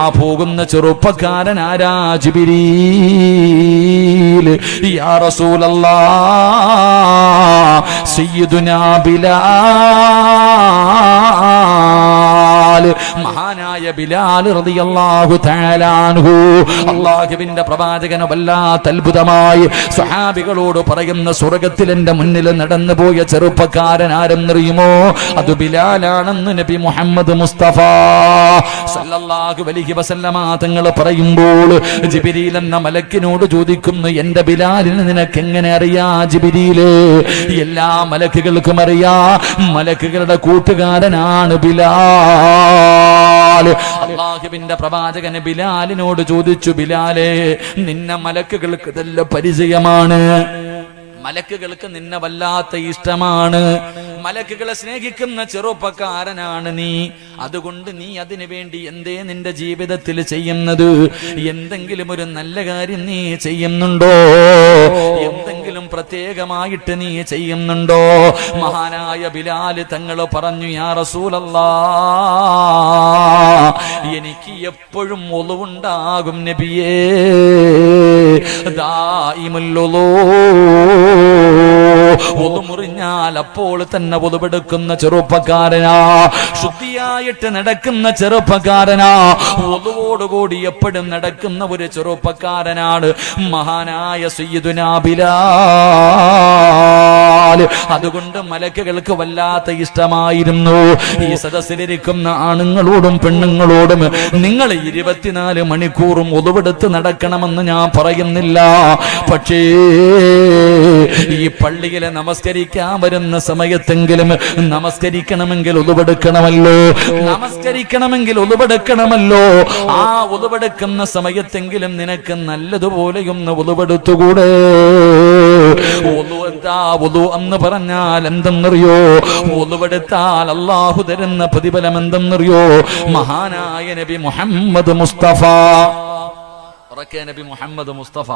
ആ പോകുന്ന ചെറുപ്പക്കാരൻ ആരാ? ജിബ്രീൽ. യാ റസൂലല്ലാഹ്, സയ്യിദുനാ ബിലാൽ, മഹാനായ ബിലാൽ റളിയല്ലാഹു തആല അൻഹു. അല്ലാഹുവിന്റെ പ്രവാചകന് വല്ലാത്ത അത്ഭുതമായി സ്വഹാബികളോട് പറയുന്ന, സ്വർഗ്ഗത്തിൽ എന്റെ മുന്നിൽ നടന്നു പോയ ചെറുപ്പക്കാരൻ ആരെന്നറിയുമോ? അത് ബിലാലാണെന്ന് നബി മുഹമ്മദ് മുസ്തഫ സല്ലല്ലാഹു അലൈഹി വസല്ലമ തങ്ങൾ പറയുമ്പോൾ ജിബ്രീൽ എന്ന മലക്കിനോട് ചോദിക്കുന്നു, എന്റെ ബിലാലിനെ നിനക്ക് എങ്ങനെ അറിയാ ജിബ്രീലേ? എല്ലാ മലക്കുകൾക്കും അറിയാ, മലക്കുകളുടെ കൂട്ടുകാരനാണ് ബിലാൽ. അല്ലാഹുവിന്റെ പ്രവാചകൻ ബിലാലിനോട് ചോദിച്ചു, ബിലാലേ, നിന്നെ മലക്കുകൾക്ക് നല്ല പരിചയമാണ്, മലക്കുകൾക്ക് നിന്നെ വല്ലാത്ത ഇഷ്ടമാണ്, മലക്കുകളെ സ്നേഹിക്കുന്ന ചെറുപ്പക്കാരനാണ് നീ. അതുകൊണ്ട് നീ അതിനു വേണ്ടി എന്തേ നിന്റെ ജീവിതത്തിൽ ചെയ്യുന്നത്? എന്തെങ്കിലും ഒരു നല്ല കാര്യം നീ ചെയ്യുന്നുണ്ടോ? എന്തെങ്കിലും പ്രത്യേകമായിട്ട് നീ ചെയ്യുന്നുണ്ടോ? മഹാനായ ബിലാൽ തങ്ങൾ പറഞ്ഞു, യാ റസൂലല്ലാഹ്, എനിക്ക് എപ്പോഴും ഒളുവുണ്ടാകും നബിയേ. ദായിമുൽ വുളൂ, ഒതു മുറിഞ്ഞാൽ അപ്പോൾ തന്നെ ഒതുവെടുക്കുന്ന ചെറുപ്പക്കാരനാ, ശുദ്ധിയായിട്ട് നടക്കുന്ന ചെറുപ്പക്കാരനാ, ഒതുവോടുകൂടി എപ്പോഴും നടക്കുന്ന ഒരു ചെറുപ്പക്കാരനാണ് മഹാനായ സയ്യിദുനാ ബിലാൽ. അതുകൊണ്ട് മലക്കുകൾക്ക് വല്ലാത്ത ഇഷ്ടമായിരുന്നു. ഈ സദസ്സിലിരിക്കുന്ന ആണുങ്ങളോടും പെണ്ണുങ്ങളോടും, നിങ്ങൾ 24 മണിക്കൂറും ഒതുവെടുത്ത് നടക്കണമെന്ന് ഞാൻ പറയുന്നില്ല. പക്ഷേ ഈ പള്ളിയിൽ പള്ളിയിലെ നമസ്കരിക്കാൻ വരുന്ന സമയത്തെങ്കിലും നമസ്കരിക്കണമെങ്കിൽ ഒതുവെടുക്കണമല്ലോ, നമസ്കരിക്കണമെങ്കിൽ ഒതുവെടുക്കണമല്ലോ. ആ ഒതുവെടുക്കുന്ന സമയത്തെങ്കിലും നിനക്ക് നല്ലതുപോലെയൊന്ന് ഒതുവെടുത്തുകൂടെ? ഒതു എന്ന് പറഞ്ഞാൽ എന്തെന്നറിയോ? ഒതുവെടുത്താൽ അള്ളാഹു തരുന്ന പ്രതിഫലം എന്തെന്നറിയോ? മഹാനായ നബി മുഹമ്മദ് മുസ്തഫ, നബി മുഹമ്മദ് മുസ്തഫ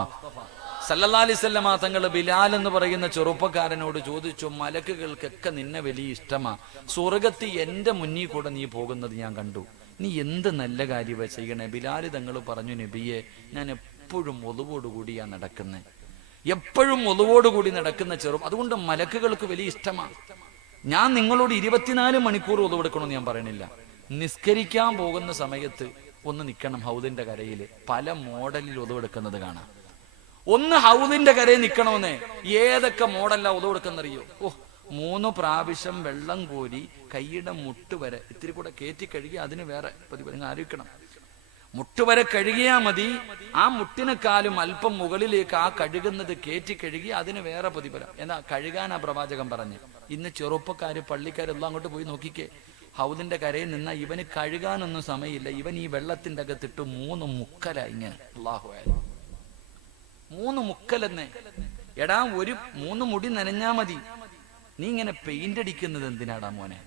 സല്ലല്ലാഹു അലൈഹി വസല്ലമ തങ്ങൾ ബിലാൽ എന്ന് പറയുന്ന ചെറുപ്പക്കാരനോട് ചോദിച്ചു, മലക്കുകൾക്കൊക്കെ നിന്നെ വലിയ ഇഷ്ടമാ, സ്വർഗത്തിൽ എന്റെ മുന്നിൽ കൂടെ നീ പോകുന്നത് ഞാൻ കണ്ടു, നീ എന്ത് നല്ല കാര്യമാ ചെയ്യണേ? ബിലാൽ തങ്ങൾ പറഞ്ഞു, നബിയെ, ഞാൻ എപ്പോഴും ഒളിവോടുകൂടിയാ നടക്കുന്നത്, എപ്പോഴും ഒളിവോടുകൂടി നടക്കുന്ന അതുകൊണ്ട് മലക്കുകൾക്ക് വലിയ ഇഷ്ടമാണ്. ഞാൻ നിങ്ങളോട് 24 മണിക്കൂർ ഒളിവെടുക്കണമെന്ന് ഞാൻ പറയണില്ല. നിസ്കരിക്കാൻ പോകുന്ന സമയത്ത് ഒന്ന് നിൽക്കണം ഹൗദിന്റെ കരയിൽ. പല മോഡലിൽ ഒളിവെടുക്കുന്നത് കാണാം. ഒന്ന് ഹൗദിന്റെ കരയിൽ നിൽക്കണമെന്നേ. ഏതൊക്കെ മോഡലാ ഒളിവെടുക്കുന്നറിയോ? 3 പ്രാവശ്യം വെള്ളം കോരി കൈയുടെ മുട്ട് വരെ ഇത്തിരി കൂടെ കയറ്റി കഴുകി അതിന് വേറെ പ്രതിഫലം ആലോചിക്കണം. മുട്ടുവരെ കഴുകിയാ മതി. ആ മുട്ടിനെക്കാളും അല്പം മുകളിലേക്ക് ആ കഴുകുന്നത് കയറ്റി കഴുകി അതിന് വേറെ പ്രതിഫലം. എന്നാ കഴുകാനാ പ്രവാചകൻ പറഞ്ഞ്. ഇന്ന് ചെറുപ്പക്കാര് പള്ളിക്കാരെല്ലാം അങ്ങോട്ട് പോയി നോക്കിക്കേ. ഹൗദിന്റെ കരയിൽ നിന്നാ ഇവന് കഴുകാനൊന്നും സമയമില്ല. ഇവൻ ഈ വെള്ളത്തിന്റെ അകത്തിട്ട് 3 മുക്കല ഇങ്ങനെ. അല്ലാഹു അക്ബർ, 3 മുക്കലെന്നെ. എടാ, ഒരു 3 മുടി നനഞ്ഞാ മതി. നീ ഇങ്ങനെ പെയിന്റ് അടിക്കുന്നത് എന്തിനാടാ മോനെ?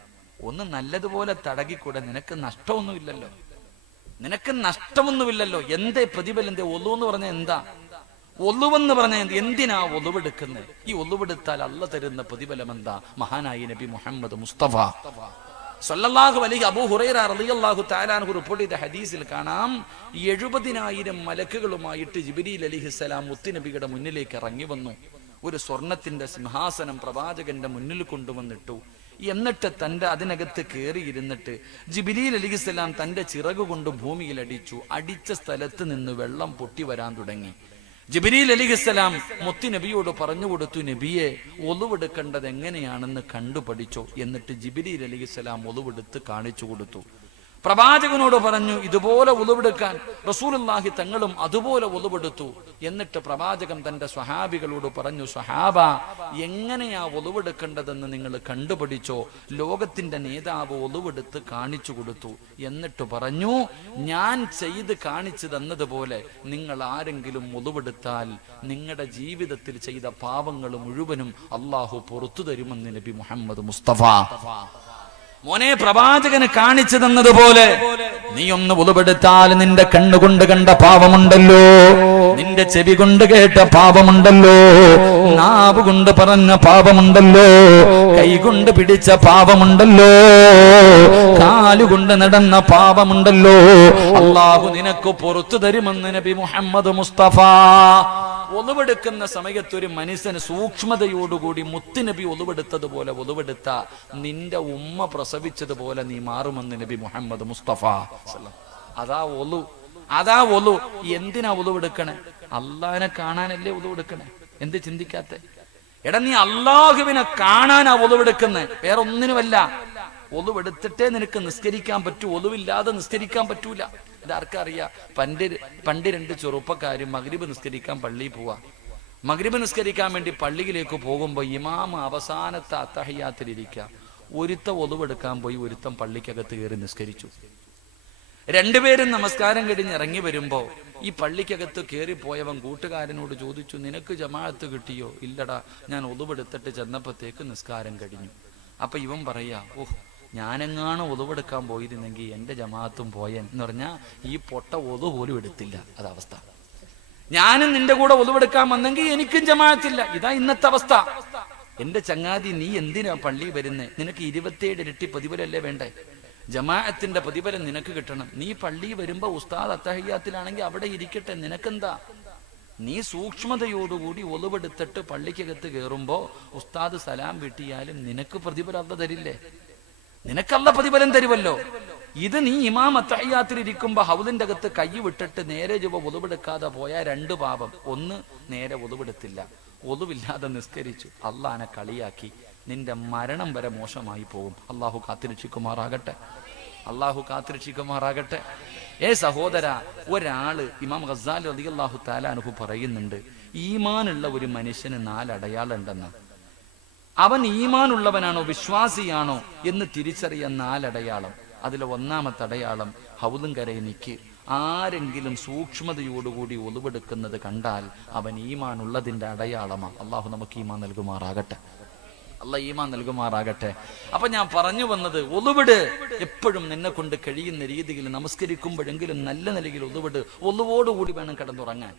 ഒന്ന് നല്ലതുപോലെ തടകിക്കൂടെ? നിനക്ക് നഷ്ടമൊന്നുമില്ലല്ലോ, നിനക്ക് നഷ്ടമൊന്നുമില്ലല്ലോ. എന്തേ പ്രതിഫലം? എന്തേ ഒലു എന്ന് പറഞ്ഞ എന്താ? ഒലുവെന്ന് പറഞ്ഞ എന്തിനാ ഒലുവെടുക്കുന്നത്? ഈ ഒലുവെടുത്താൽ അല്ല തരുന്ന പ്രതിഫലം എന്താ? മഹാനായ നബി മുഹമ്മദ് മുസ്തഫ സല്ലല്ലാഹു അലൈഹി അബൂ ഹുറൈറ റളിയല്ലാഹു തആല അൻഹു റിപ്പോർട്ട് ചെയ്ത ഹദീസിൽ കാണാം, 70,000 മലക്കുകളുമായിട്ട് ജിബ്രീൽ അലൈഹിസ്സലാം മുത്തുനബിയുടെ മുന്നിലേക്ക് ഇറങ്ങി വന്നു. ഒരു സ്വർണത്തിന്റെ സിംഹാസനം പ്രവാചകന്റെ മുന്നിൽ കൊണ്ടുവന്നിട്ടു. എന്നിട്ട് തന്റെ അതിനകത്ത് കയറിയിരുന്നിട്ട് ജിബ്രീൽ അലൈഹിസ്സലാം തന്റെ ചിറക് കൊണ്ട് ഭൂമിയിൽ അടിച്ചു. അടിച്ച സ്ഥലത്ത് നിന്ന് വെള്ളം പൊട്ടി വരാൻ തുടങ്ങി. ജിബ്രീൽ അലൈഹിസ്സലാം മുത്തുനബിയോട് പറഞ്ഞു കൊടുത്തു, നബിയെ, ഒളുവെടുക്കേണ്ടത് എങ്ങനെയാണെന്ന് കണ്ടുപഠിച്ചോ. എന്നിട്ട് ജിബ്രീൽ അലൈഹിസ്സലാം ഒളുവെടുത്ത് കാണിച്ചു കൊടുത്തു. പ്രവാചകനോട് പറഞ്ഞു ഇതുപോലെ ഒളുവെടുക്കാൻ. റസൂലുള്ളാഹി തങ്ങളും അതുപോലെ ഒളുവെടുത്തു. എന്നിട്ട് പ്രവാചകൻ തന്റെ സ്വഹാബികളോട് പറഞ്ഞു, സ്വഹാബ, എങ്ങനെയാ ഒളുവെടുക്കേണ്ടതെന്ന് നിങ്ങൾ കണ്ടുപഠിച്ചോ. ലോകത്തിന്റെ നേതാവ് ഒളുവെടുത്ത് കാണിച്ചു കൊടുത്തു. എന്നിട്ട് പറഞ്ഞു, ഞാൻ ചെയ്ത് കാണിച്ചു തന്നതുപോലെ നിങ്ങൾ ആരെങ്കിലും ഒളുവെടുത്താൽ നിങ്ങളുടെ ജീവിതത്തിൽ ചെയ്ത പാവങ്ങൾ മുഴുവനും അള്ളാഹു പുറത്തു തരുമെന്ന് നബി മുഹമ്മദ് മുസ്തഫ. മോനെ, പ്രവാചകന് കാണിച്ചു തന്നതുപോലെ നീ ഒന്ന് ഒളുവെടുത്താൽ നിന്റെ കണ്ണുകൊണ്ട് കണ്ട പാവമുണ്ടല്ലോ, നിന്റെ ചെവി കൊണ്ട് കേട്ട പാപമുണ്ടല്ലോ, നാവ് കൊണ്ട് പറഞ്ഞ പാപമുണ്ടല്ലോ, കൈകൊണ്ട് പിടിച്ച പാപമുണ്ടല്ലോ, കാലുകൊണ്ട് നടന്ന പാപമുണ്ടല്ലോ, അള്ളാഹു നിനക്ക് പുറത്തു തരുമെന്ന് നബി മുഹമ്മദ് മുസ്തഫ. ഒളുവെടുക്കുന്ന സമയത്ത് ഒരു മനുഷ്യന് സൂക്ഷ്മതയോടുകൂടി മുത്തുനബി ഒളുവെടുത്തതുപോലെ ഒളുവെടുത്ത നിന്റെ ഉമ്മ പ്രസവിച്ചതുപോലെ നീ മാറുമെന്ന് നബി മുഹമ്മദ് മുസ്തഫ. അതാ ഒളു, അതാ ഒളു. എന്തിനാ ഒളുവെടുക്കണേ? അള്ളാഹിനെ കാണാനല്ലേ ഒളുവെടുക്കണേ? എന്ത് ചിന്തിക്കാത്ത? എടാ, നീ അള്ളാഹുവിനെ കാണാനാ ഒളുവെടുക്കുന്നേ, വേറെ ഒന്നിനുമല്ല. ഒളുവെടുത്തിട്ടേ നിനക്ക് നിസ്കരിക്കാൻ പറ്റൂ, ഒളുവില്ലാതെ നിസ്കരിക്കാൻ പറ്റൂല. ഇതാർക്കറിയാം? പണ്ട് 2 ചെറുപ്പക്കാരും മഗ്രിബ് നിസ്കരിക്കാൻ പള്ളിയിൽ പോവാ. മഗ്രിബ് നിസ്കരിക്കാൻ വേണ്ടി പള്ളിയിലേക്ക് പോകുമ്പോ ഇമാം അവസാനത്തെ അത്തഹിയ്യാത്തിലിരിക്കുക. ഒരുത്ത ഒളുവെടുക്കാൻ പോയി, ഒരുത്തം പള്ളിക്കകത്ത് കയറി നിസ്കരിച്ചു. 2 പേരും നമസ്കാരം കഴിഞ്ഞ് ഇറങ്ങി വരുമ്പോ ഈ പള്ളിക്കകത്ത് കയറിപ്പോയവൻ കൂട്ടുകാരനോട് ചോദിച്ചു, നിനക്ക് ജമാഅത്ത് കിട്ടിയോ? ഇല്ലടാ, ഞാൻ ഒളുവെടുത്തിട്ട് ചെന്നപ്പോഴത്തേക്ക് നിസ്കാരം കഴിഞ്ഞു. അപ്പൊ ഇവൻ പറയാ, ഞാനെങ്ങാണ് ഒളുവെടുക്കാൻ പോയിരുന്നെങ്കിൽ എന്റെ ജമാഅത്തും പോയൻ എന്ന് പറഞ്ഞാ ഈ പൊട്ട ഒളു പോലും എടുത്തില്ല. അതവസ്ഥ. ഞാനും നിന്റെ കൂടെ ഒളുവെടുക്കാൻ വന്നെങ്കിൽ എനിക്കും ജമാഅത്തില്ല. ഇതാ ഇന്നത്തെ അവസ്ഥ. എന്റെ ചങ്ങാതി, നീ എന്തിനാ പള്ളി വരുന്നേ? നിനക്ക് 27 ഇരട്ടി പ്രതിഫലല്ലേ വേണ്ടേ? ജമാഅത്തിന്റെ പ്രതിഫലം നിനക്ക് കിട്ടണം. നീ പള്ളി വരുമ്പോ ഉസ്താദ് അത്തഹിയ്യാത്തിലാണെങ്കിൽ അവിടെ ഇരിക്കട്ടെ, നിനക്കെന്താ? നീ സൂക്ഷ്മതയോടുകൂടി ഒളുവെടുത്തിട്ട് പള്ളിക്കകത്ത് കയറുമ്പോ ഉസ്താദ് സലാം വീട്ടിയാലും നിനക്ക് പ്രതിഫലം അല്ല തരില്ലേ? നിനക്കല്ല പ്രതിഫലം തരുമല്ലോ. ഇത് നീ ഇമാം അത്തഹിയ്യാത്തിൽ ഇരിക്കുമ്പോ ഹൗദിന്റെ അകത്ത് കൈ വിട്ടിട്ട് നേരെ ചുവ ഒളുവെടുക്കാതെ പോയാൽ 2 പാപം. ഒന്ന്, നേരെ ഒളുവെടുത്തില്ല, ഒളുവില്ലാതെ നിസ്കരിച്ചു, അള്ളാനെ കളിയാക്കി, നിന്റെ മരണം വരെ മോശമായി പോകും. അള്ളാഹു കാത്തിരക്ഷിക്കുമാറാകട്ടെ, അള്ളാഹു കാത്തിരക്ഷിക്കുമാറാകട്ടെ. സഹോദര, ഒരാള് ഇമാം ഗസാലി റളിയല്ലാഹു തആല അൻഹു പറയുന്നുണ്ട്, ഈമാനുള്ള ഒരു മനുഷ്യന് 4 അടയാളം ഉണ്ടെന്ന്. അവൻ ഈമാനുള്ളവനാണോ വിശ്വാസിയാണോ എന്ന് തിരിച്ചറിയാൻ 4 അടയാളം. അതിലെ 1ാമത്തെ അടയാളം ഹൗദും കരയിൽ നിൽക്ക്. ആരെങ്കിലും സൂക്ഷ്മതയോടുകൂടി ഒളിവെടുക്കുന്നത് കണ്ടാൽ അവൻ ഈമാൻ ഉള്ളതിന്റെ അടയാളമാണ്. അള്ളാഹു നമുക്ക് ഈമാൻ നൽകുമാറാകട്ടെ. അള്ളാഹ് ഈമാൻ നൽകുമാറാകട്ടെ. അപ്പൊ ഞാൻ പറഞ്ഞു വന്നത്, ഒളിവിട് എപ്പോഴും നിന്നെ കൊണ്ട് കഴിയുന്ന രീതിയിൽ നമസ്കരിക്കുമ്പോഴെങ്കിലും നല്ല നിലയിൽ ഒളിവിട്. ഒളിവോടുകൂടി വേണം കിടന്നുറങ്ങാൻ.